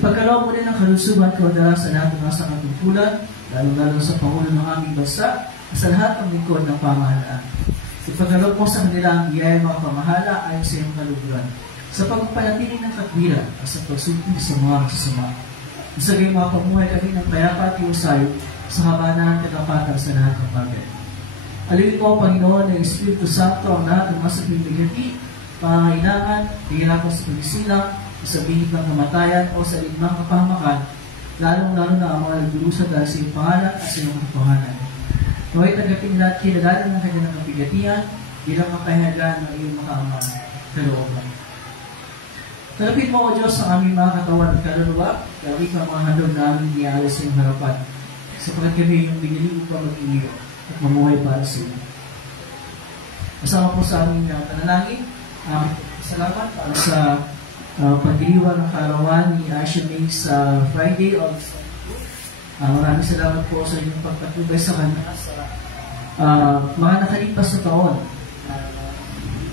Ipagkaloob mo rin ang kalusugan ko dahil sa lahat ng nasa katungkulan, lalo-lalo sa Pangulo ng aming bansa, at sa lahat ng lingkod ng pamahalaan. Ipagkaloob mo sa kanila ang biyaya mga pamahala ayon sa iyong kaluguran, sa pagpapanatili ng katwiran at sa pagsulti sa mga nagsasama. Isagay mga pamuhay kami ng kayapa at iusayo sa kabanahan at kapatan sa lahat ng bagay. Aliwin mo, Panginoon, ng Espiritu Santo ang lahat ng masakit bigati, pangangailangan, hihirapan sa pagsilang, sa bihig ng kamatayan o sa ligmang kapahamakan, lalong-lalo na ang mga nagdurusa dahil sa iyong pangalan at sa iyong katotohanan. Naway tanggapin lahat kilalanan ng kanilang kapigatian bilang makahagaan ng iyong makaamang kalooban. Tanggapin mo, O Diyos, ang aming mga katawan at kaluluwa, gawin ka mga handog na aming nialis sa iyong harapan, sapagkat kami iyong binili upang mag-iniyo at mamuhay para sa iyo. Kasama po sa aming panalangin, salamat para sa pagdiriwang ng kaarawan ni Asha May sa Friday of maraming salamat po sa inyong pagpatubay sa kanya sa mga nakalipas na taon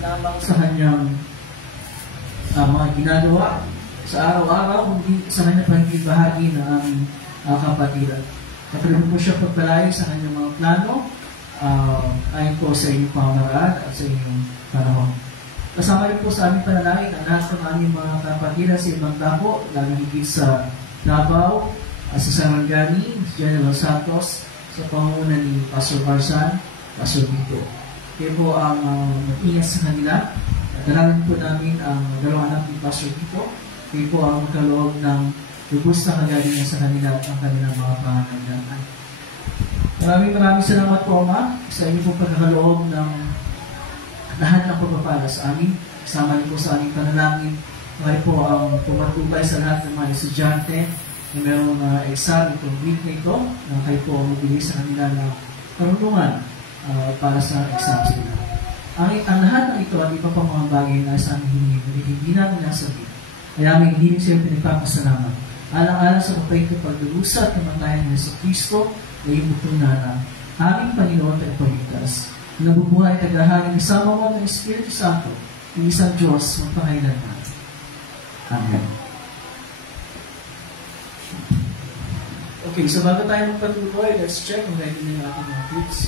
lamang sa kanyang mga ginagawa sa araw-araw, kundi sa kanyang pagbibahagi ng aming kapatiran. Katulad po siya pagpalain sa kanyang mga plano ayon po sa inyong pamaraan at sa inyong panahon. Kasama rin po sa aming panalangin ang lahat ng aming mga kapatiran sa ibang dako, lalo higit sa Davao, sa Sarangani, General Santos, sa pangunguna ni Pastor Marsan, Pastor Vito. Kaya po ang mag-ingat sa kanila. Dalangin po namin ang dalawang anak ni Pastor Vito. Kaya po ang magkaloob ng lubos na kagalingan sa kanila at ang kanilang mga pangangailangan. Maraming salamat po, Ama, sa inyo pong pagkakaloob ng lahat ng pagpapala sa amin. Kasama rin po sa aming panalangin. Ngayon po ang pumatubay sa lahat ng mga estudyante na mayroong exam itong week na ito na kayo po mabili sa kanila ng karunungan para sa exams nila. Ang lahat ng ito at iba pang mga bagay na sa aming hindi namin nasabihin. Kaya aming hindi siya pinagpapasalamat. Alang-alang sa kapay ko pagdurusa at kamatayan niya sa Kristo na yung butunana, aming Panginoon at Pagligtas. Nabubuhay at tagahangin isama mo ng Espiritu Santo, ng isang Diyos magpakailanman. Amen. Okay, so bago tayo magpatuloy, let's check kung ready na yung ating mga kids.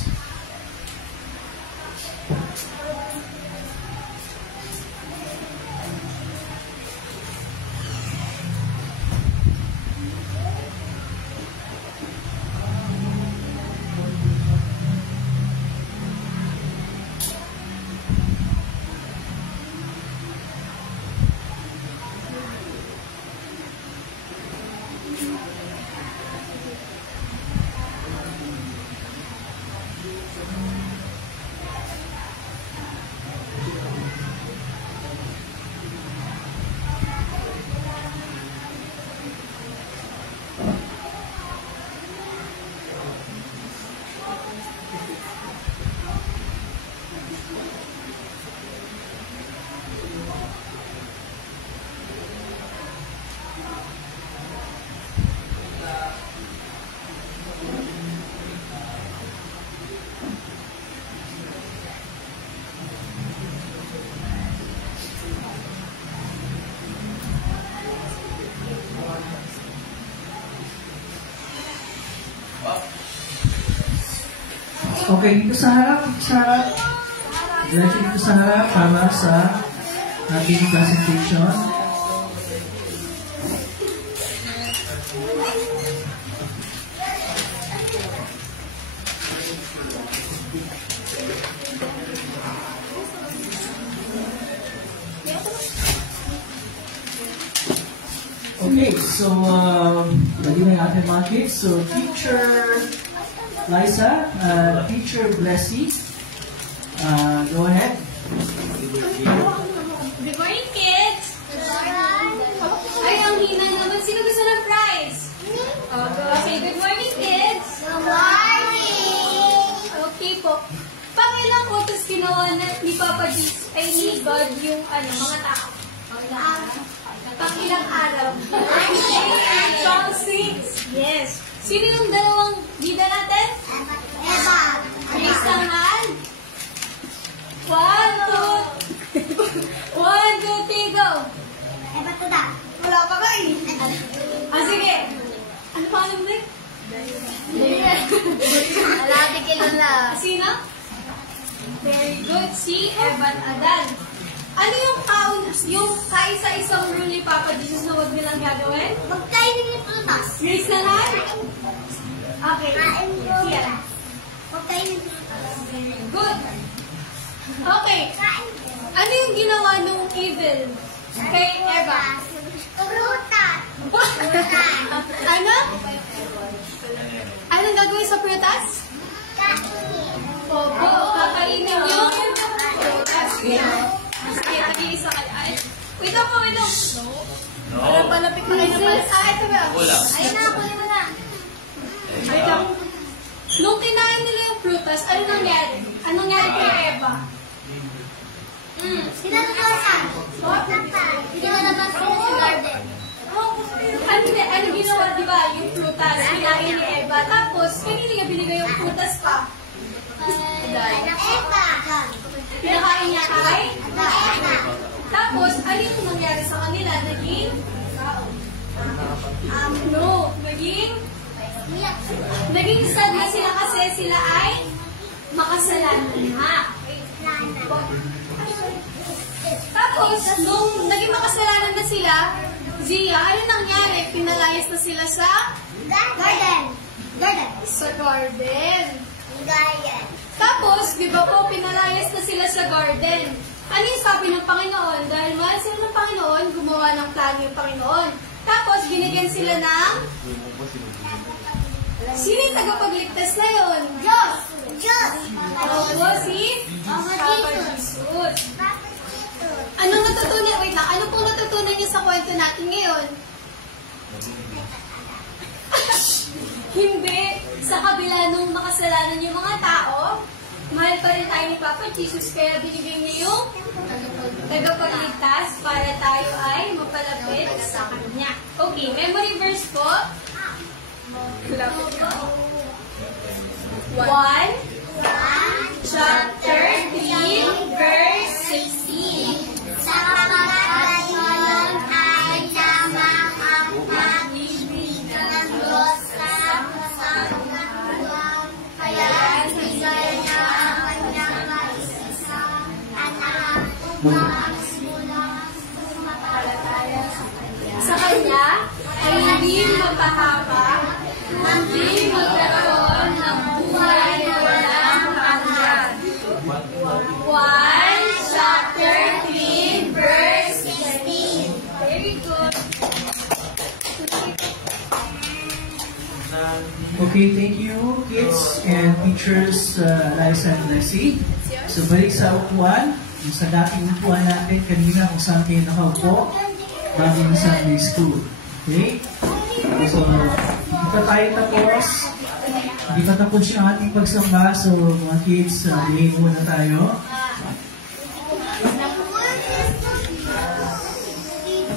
Okay, dito sa harap. Diretso dito sa harap para sa ating presentation. Okay, so ready na yung ating mga kids. So, Teacher Liza, Teacher Blessy, go ahead. Good morning, kids! Ay, ang hina naman. Sino gusto ng prize? Say good morning, kids! Good morning! Okay po. Pangilang utos ginawa ni Papa Jesus ay ni God yung mga tao? Pangilang araw? Pang 6. Yes. Sino yung dalawang bida natin? Eva! Raise ng hand. 1, 2, 1, 2, 3, go! Eva to da! Wala pa ka eh. Sige. Ano pa alam mo? Wala, di kilala. Sino? Very good. Si Evan Adan. Ano yung kaisa-isang rule ni Papa Jesus na huwag nilang gagawin? Magkainin yung prutas. Raise na lang? Okay. Kain yung Here. prutas. Magkainin yung prutas. Very good. Okay. Kain. Ano yung ginawa nung evil kay Eva? Prutas. Ano? Anong gagawin sa prutas? Kainin. Opo, kakainin yung prutas. Sige, tag-iisa ka. Wait lang po, wait lang. Wala palapit na kayo na pala. Ito ba? Ayun na, kunin mo na. Wait lang. Nung kinain nila yung prutas, ano nangyari? Anong nangyari kay Eva? Sinalutasan. Sinalutasan sa garden. Ano ginawa, di ba? Yung prutas, kinain ni Eva. Tapos, kanina niya binigay yung prutas pa. Eva. Pinakain niya kay? Eva. Tapos, ano yung nangyari sa kanila? Naging? Naging sad na sila kasi sila ay makasalanan na. Tapos, nung naging makasalanan na sila, Zia, ano nangyari? Pinalayas na sila sa? Garden. Sa garden. Garden. Tapos, di ba po, pinalayas na sila sa garden. Ano yung sabi ng Panginoon? Dahil mahal sila ng Panginoon, gumawa ng plano yung Panginoon. Tapos, binigyan sila ng... Sino yung tagapagligtas na yun? Diyos. Opo, si Papa Jesus. Anong natutunan? Wait lang, ano pong natutunan niyo sa kwento natin ngayon? Hindi. Sa kabila nung makasalanan yung mga tao, mahal pa rin tayo ni Papa Jesus, kaya binigay niya yung tagapagligtas para tayo ay mapalapit sa Kanya. Okay, memory verse po. 1 chapter 3 verse 16. Sa kamatayon ay lamang ang pag-ibig ng Diyos sa kasangkatuwang, kaya bigay niya ang kanyang mag-isang anak upang magsimula sa sumampalataya sa Kanya. Sa Kanya ay hindi mapahaba, hindi magkaroon ng buhay na walang hanggan. 1 chapter 3 verse 16. Very good. Okay, thank you, kids and teachers, Liza and Leslie. So, balik sa upuan. Yung sa dating upuan natin kanina kung saan kayo nakaupo bago ng Sunday School. Okay? So, hindi pa tayo tapos. Hindi pa tapos yung ating pagsamba. So, mga kids, behave muna tayo.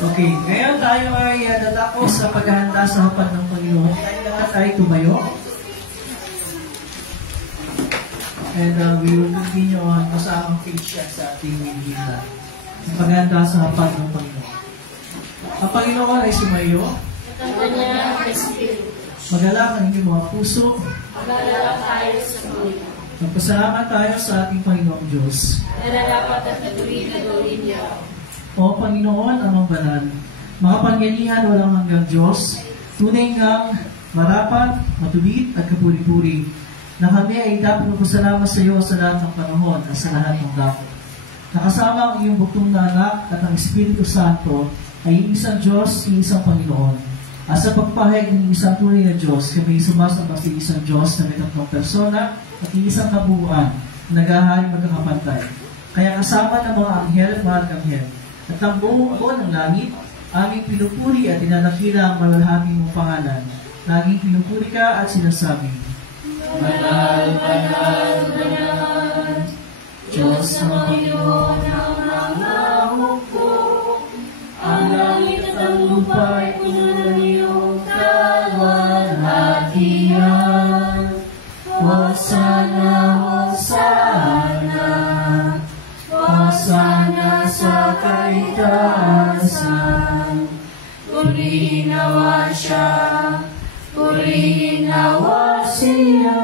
Okay, ngayon tayo ay natapos sa paghahanda sa hapag ng Panginoon. Tayo tumayo. And we will continue on kasamang page yan sa ating himna. Ang paghahanda sa hapag ng Panginoon. Ang Panginoon ay sumayo. Magalak ang inyong mga puso. Magpasalamat tayo sa ating Panginoong Diyos. Nararapat at natuloy na gawin niya. O Panginoon, amang banal, makapangyarihan walang hanggang Diyos, tunay ngang marapat, matuwid at kapuri-puri, na kami ay dapat magpasalamat sa iyo sa lahat ng panahon at sa lahat ng dako. Nakasama ang iyong bugtong na anak at ang Espiritu Santo ay isang Diyos, isang Panginoon. At sa pagpahayag ng isang tunay na Diyos, kami sumasamba sa isang Diyos na may tatlong persona at isang kabuuan na nagahari magkakapantay. Kaya kasama ng mga anghel at mga arkanghel at ang buong ng langit, aming pinupuri at inanakila ang malalhaming mong pangalan. Laging pinupuri ka at sinasabi, Banal, banal, banal, Diyos ng Panginoon ng mga hukbo, ang langit at ang lupa ay puno ng iyong kalwalhatian. Hosana, Hosana, Hosana sa kaitaasan. Purihin nawa siya, purihin nawa siya,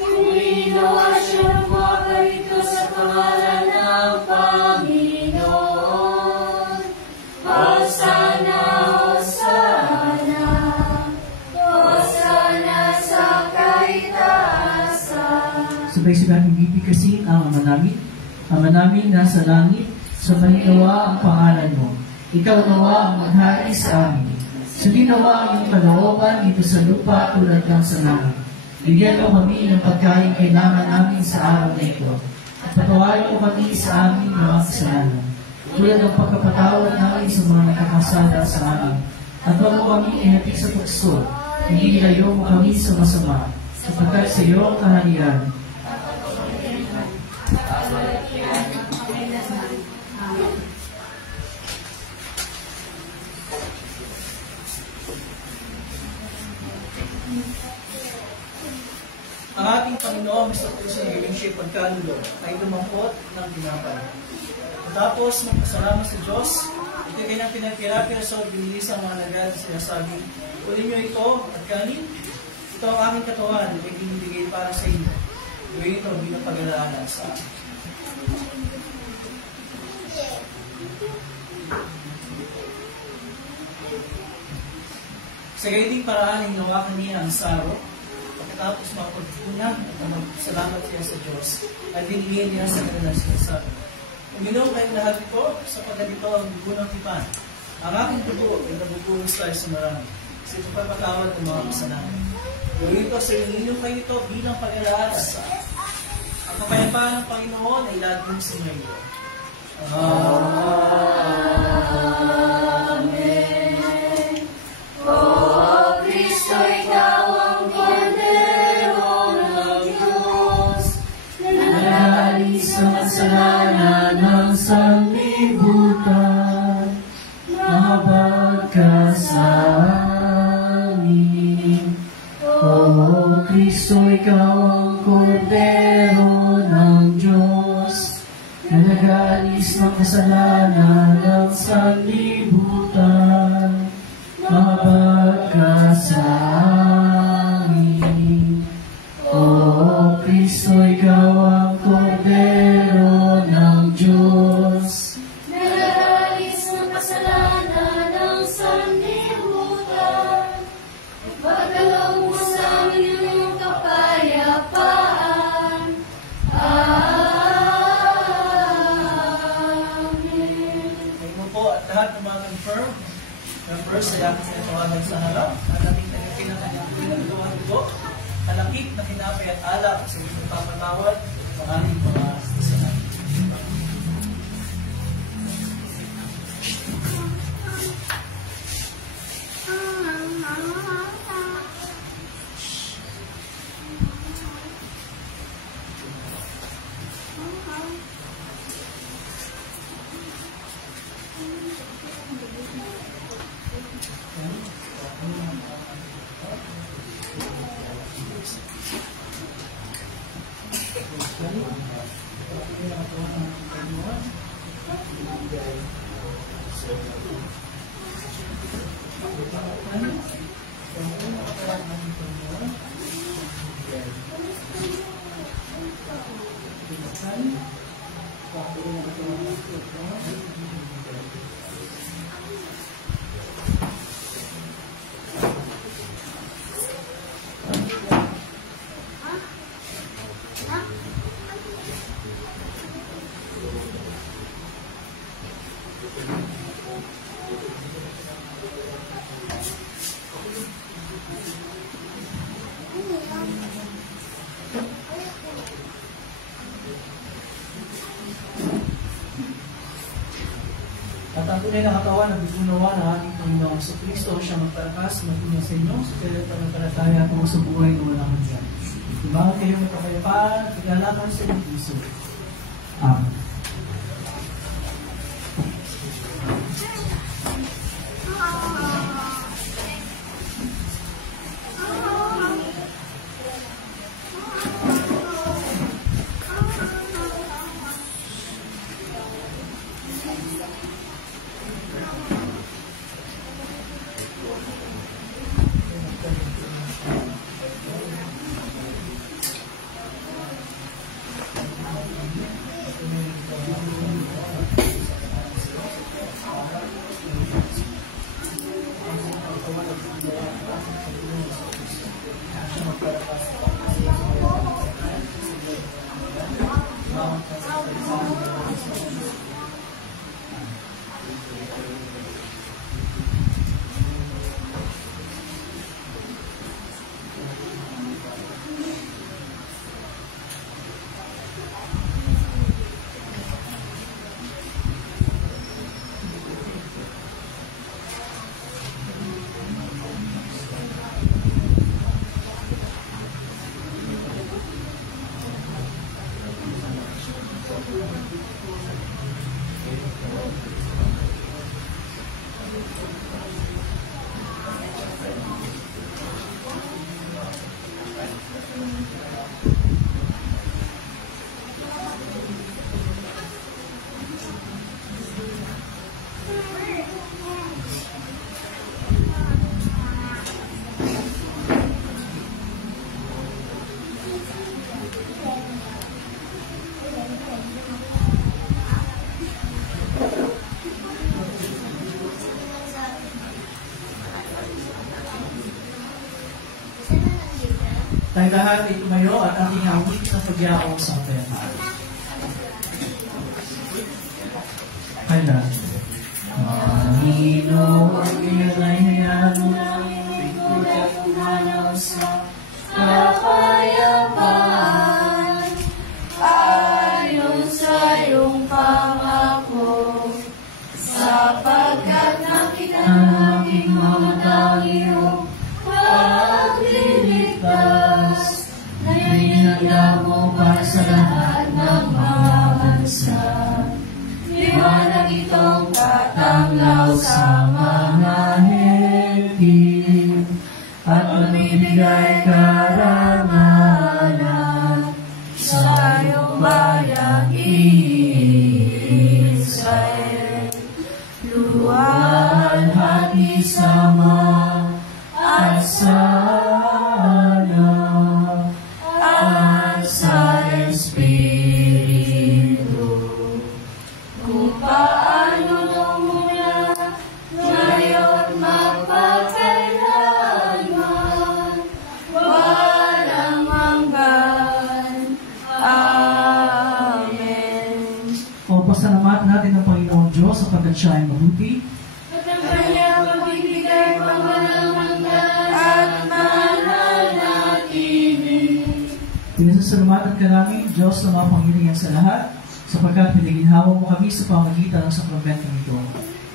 purihin nawa siya, makarito sa pangalan ng Panginoon. Hosana, Hosana, Hosana sa kaitaasan. Sabay-sabay natin bibigkasin ang Ama namin. Ama namin nasa langit, sumalingawa ang pangalan mo. Ikaw nawa ang maghari sa amin. Sundin nawa ang iyong kalooban dito sa lupa tulad ng sa langit. Bigyan mo kami ng pagkain kailangan namin sa araw na ito. At patawarin mo kami sa aming mga kasalanan, tulad ng pagkapatawad namin sa mga nakakasala sa amin. At huwag mo kami inapik sa tukso, hindi ilayo mo kami sa masama, sapagkat sa iyo ang kaharian. Ang ating Panginoon sa puso ng gawing siya pagkalulo ay lumangkot ng tinapay. Tapos magpasalamat sa Diyos, ito kanyang pinagkirapira sa bilis ang mga nagad siya sabi, ulin niyo ito at kanin, ito ang aming katawan ay binibigay para sa inyo. Gawin ito bilang pag-alala sa akin. Sa gayunding paraan ay hinawakan niya ang saro. Pagkatapos makapagpunan at magsalamat siya sa Diyos, ay binigyan niya sa kanila siya sa uminom kayong lahat ito, sapagkat ito ang dugo ng tipan. Ang aking dugo ay nabubuhos tayo sa marami, sa ito pagpatawad ng mga kasalanan. Gawin ito sa ininom kayo ito bilang pag-alaala sa ang kapayapaan ng Panginoon ay lahat ng sinuyo. Amen. O Kristo, ikaw ang Kordero ng Diyos, na nag-aalis sa kasalanan ng sanlibutan, mahabag ka sa amin. O Kristo, ikaw ang Kordero ng Diyos, na nag-aalis ng kasalanan ng sanlibutan, mahabag ka sa amin. O Kristo, ikaw ang Kordero ng Diyos, na nag-aalis ng kasalanan ng sanlibutan, ipagkaloob mo sa amin ang iyong kapayapaan. Ngayon mo po at lahat ng mga confirm na first ay aking sinatawagan sa harap, at ating nagkakil ng kanyang pinagawang dugo, alakip na kinapay at alak sa inyong papatawad ng aming mga kasalanan. tunay na katawan na bigunawa ng ating Panginoong sa Kristo, siya magpalakas, magpunong sa inyo, sa kailan pananampalataya kung sa buhay na walang hanggan. Ibangan kayo magpapayapaan at igalakan sa inyong puso. Amen. Tayo lahat ay tumayo at ating awit sa pagyao sa pema. Kaya, Panginoon, kailanay hayaan mo namin lingkod at umanaw sa kapayapaan ayon sa iyong pangako, sapagkat nakita ng aking mga tangiyong pagliligtas na inihanda mo para sa lahat ng mga bansa. Liwanag itong tatanglaw sa mga hentil at magbibigay karangalan sa iyong bayang Israel. Luwalhati sama at sana at sa Espiritu, kung paano mula ngayon magpakailanman, walang hanggan. Amen. O pasalamatan natin ang Panginoong Diyos sapagkat siya ay mabuti. At ang kanyang magbibigay pa walang hanggan at mananatili. Pinasasalamatan ka namin, Diyos na mapangilingan sa lahat, sapagkat pinaginhawa mo kami sa pamagitan ng sakramento nito.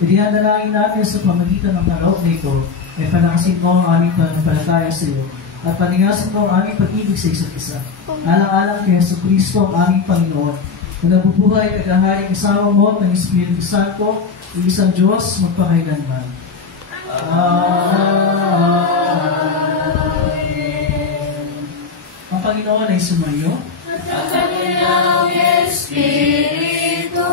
Idinadalangin natin sa pamagitan ng paraot na ito, ay panakasin mo ang aming pananampalataya sa iyo, at paningasin mo ang aming pag-ibig sa isa't isa. Alang-alang kay Jesu Kristo ang aming Panginoon, na nabubuhay at naghaharing kasama mo ng Espiritu Santo, isang Diyos magpakailanman. Ang Panginoon ay sumayo. At ang kanyang Espiritu,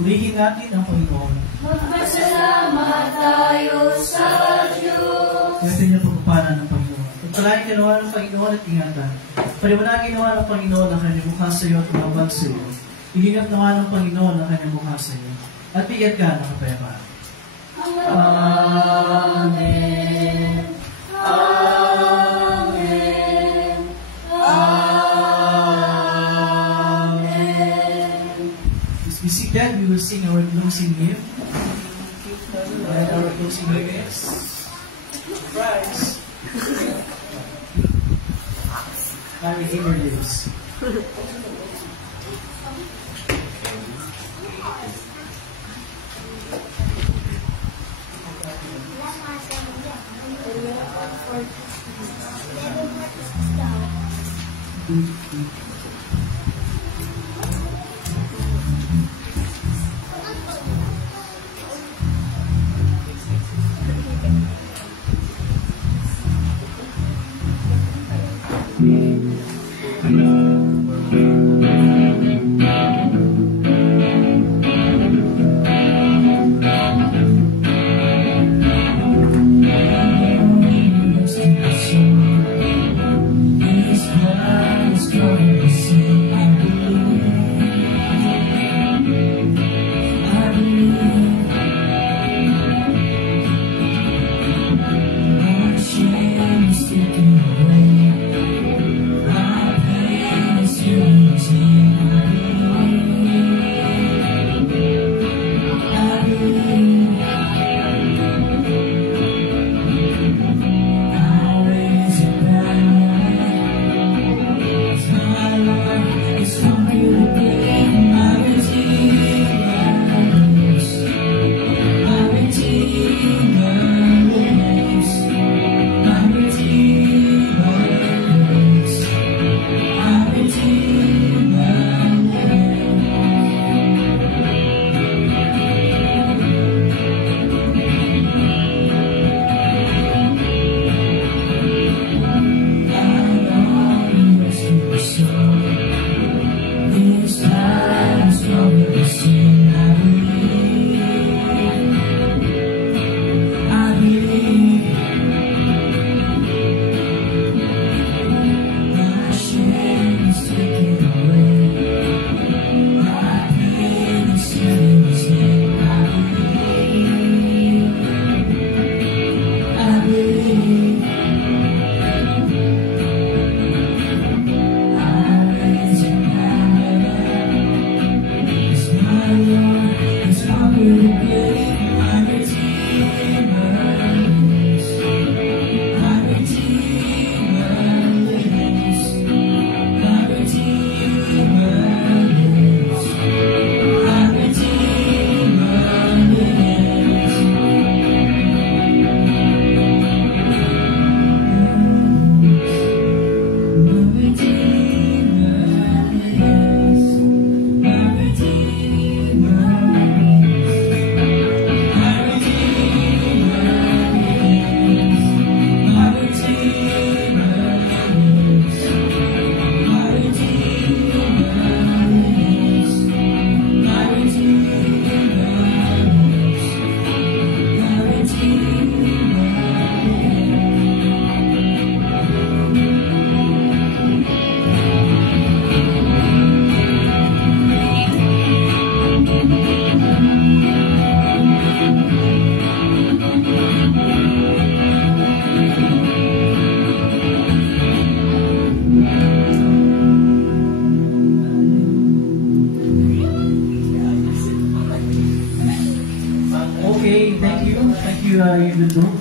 Purihin natin ang Panginoon. magpasalamat tayo sa Diyos. Ito niyo pagpapanan ng Panginoon. Pagpalain ka naman ng Panginoon at ingatan. Paliwanagin naman ng Panginoon ang kanyang mukha sa iyo at umabag sa iyo. Igingat naman ng Panginoon ang kanyang mukha sa iyo. At bigyan ka ng kapayapaan. Amen. Amen. Amen. Please be seated. We will sing our closing hymn. And our closing hymn is Christ. My Redeemer lives.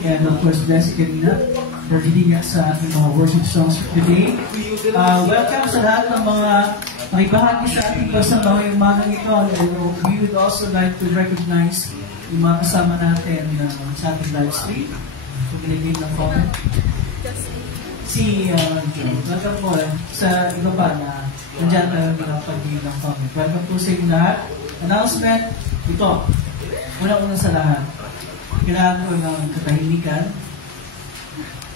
And of course, bless kanina for leading us sa ating mga worship songs for today. Welcome sa lahat ng mga makibahagi sa ating pagsama ngayong umagang ito. We would also like to recognize yung mga kasama natin sa ating live stream. Kung binigay ng comment. Si welcome po sa iba pa na nandiyan tayo pinapagiging ng comment. Welcome po sa inyo lahat. Announcement, ito. Una-una sa lahat. Kailangan ko ng katahimikan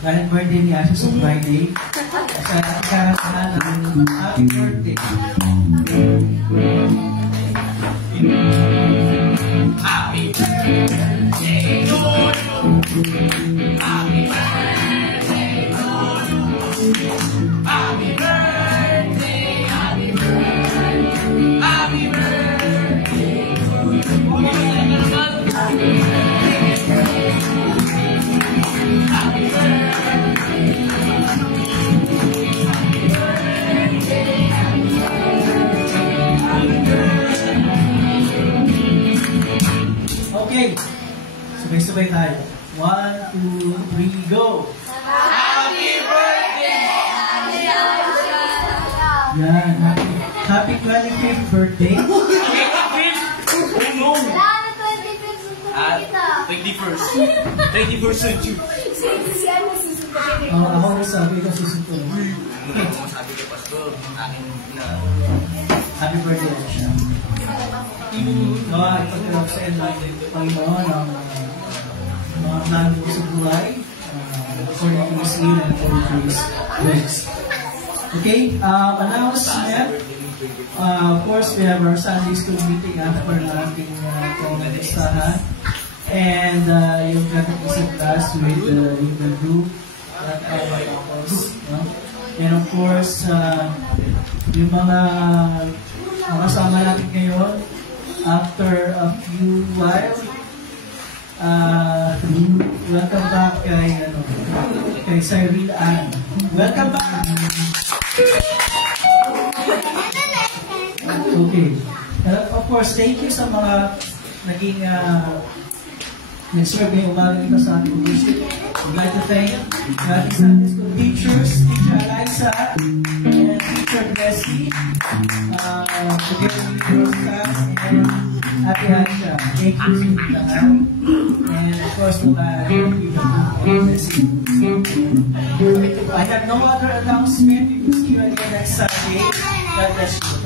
dahil birthday ni Ashes on Friday. Sa karasahan ng happy birthday. Happy birthday, Lord. Happy birthday, Lord. Happy birthday, happy birthday, happy birthday. Happy birthday. Okay, sabay-sabay tayo. 1, 2, 3, go! Happy birthday! Yan, happy 25th birthday. 25th? Oh no! Wala na 25th. 21st. 21st century. Si ano susunod? Ako na sabi ko susunod. Sabi ko, Pastor, aking na... Happy birthday siya. Ipagkalap sa Panginoon ang mga plano ko sa buhay. According to His will and according to His grace. Okay, announcement. Of course, we have our Sunday school meeting after na ating pangalistahan. And yung catechism class with the group that our couples. And of course, yung mga kasama natin ngayon, after a few while, welcome back kay Cyril Ann. Welcome back! Okay. Of course, thank you sa mga naging nag-serve ngayong umaga nito sa ating worship. I'd like to thank ating Sunday school teachers, Teacher Eliza, and Teacher Bessie, together with your class, and Ate Hansha. Thank you sa lahat. And of course, I have no other announcement. We will see you again next Sunday. God bless you.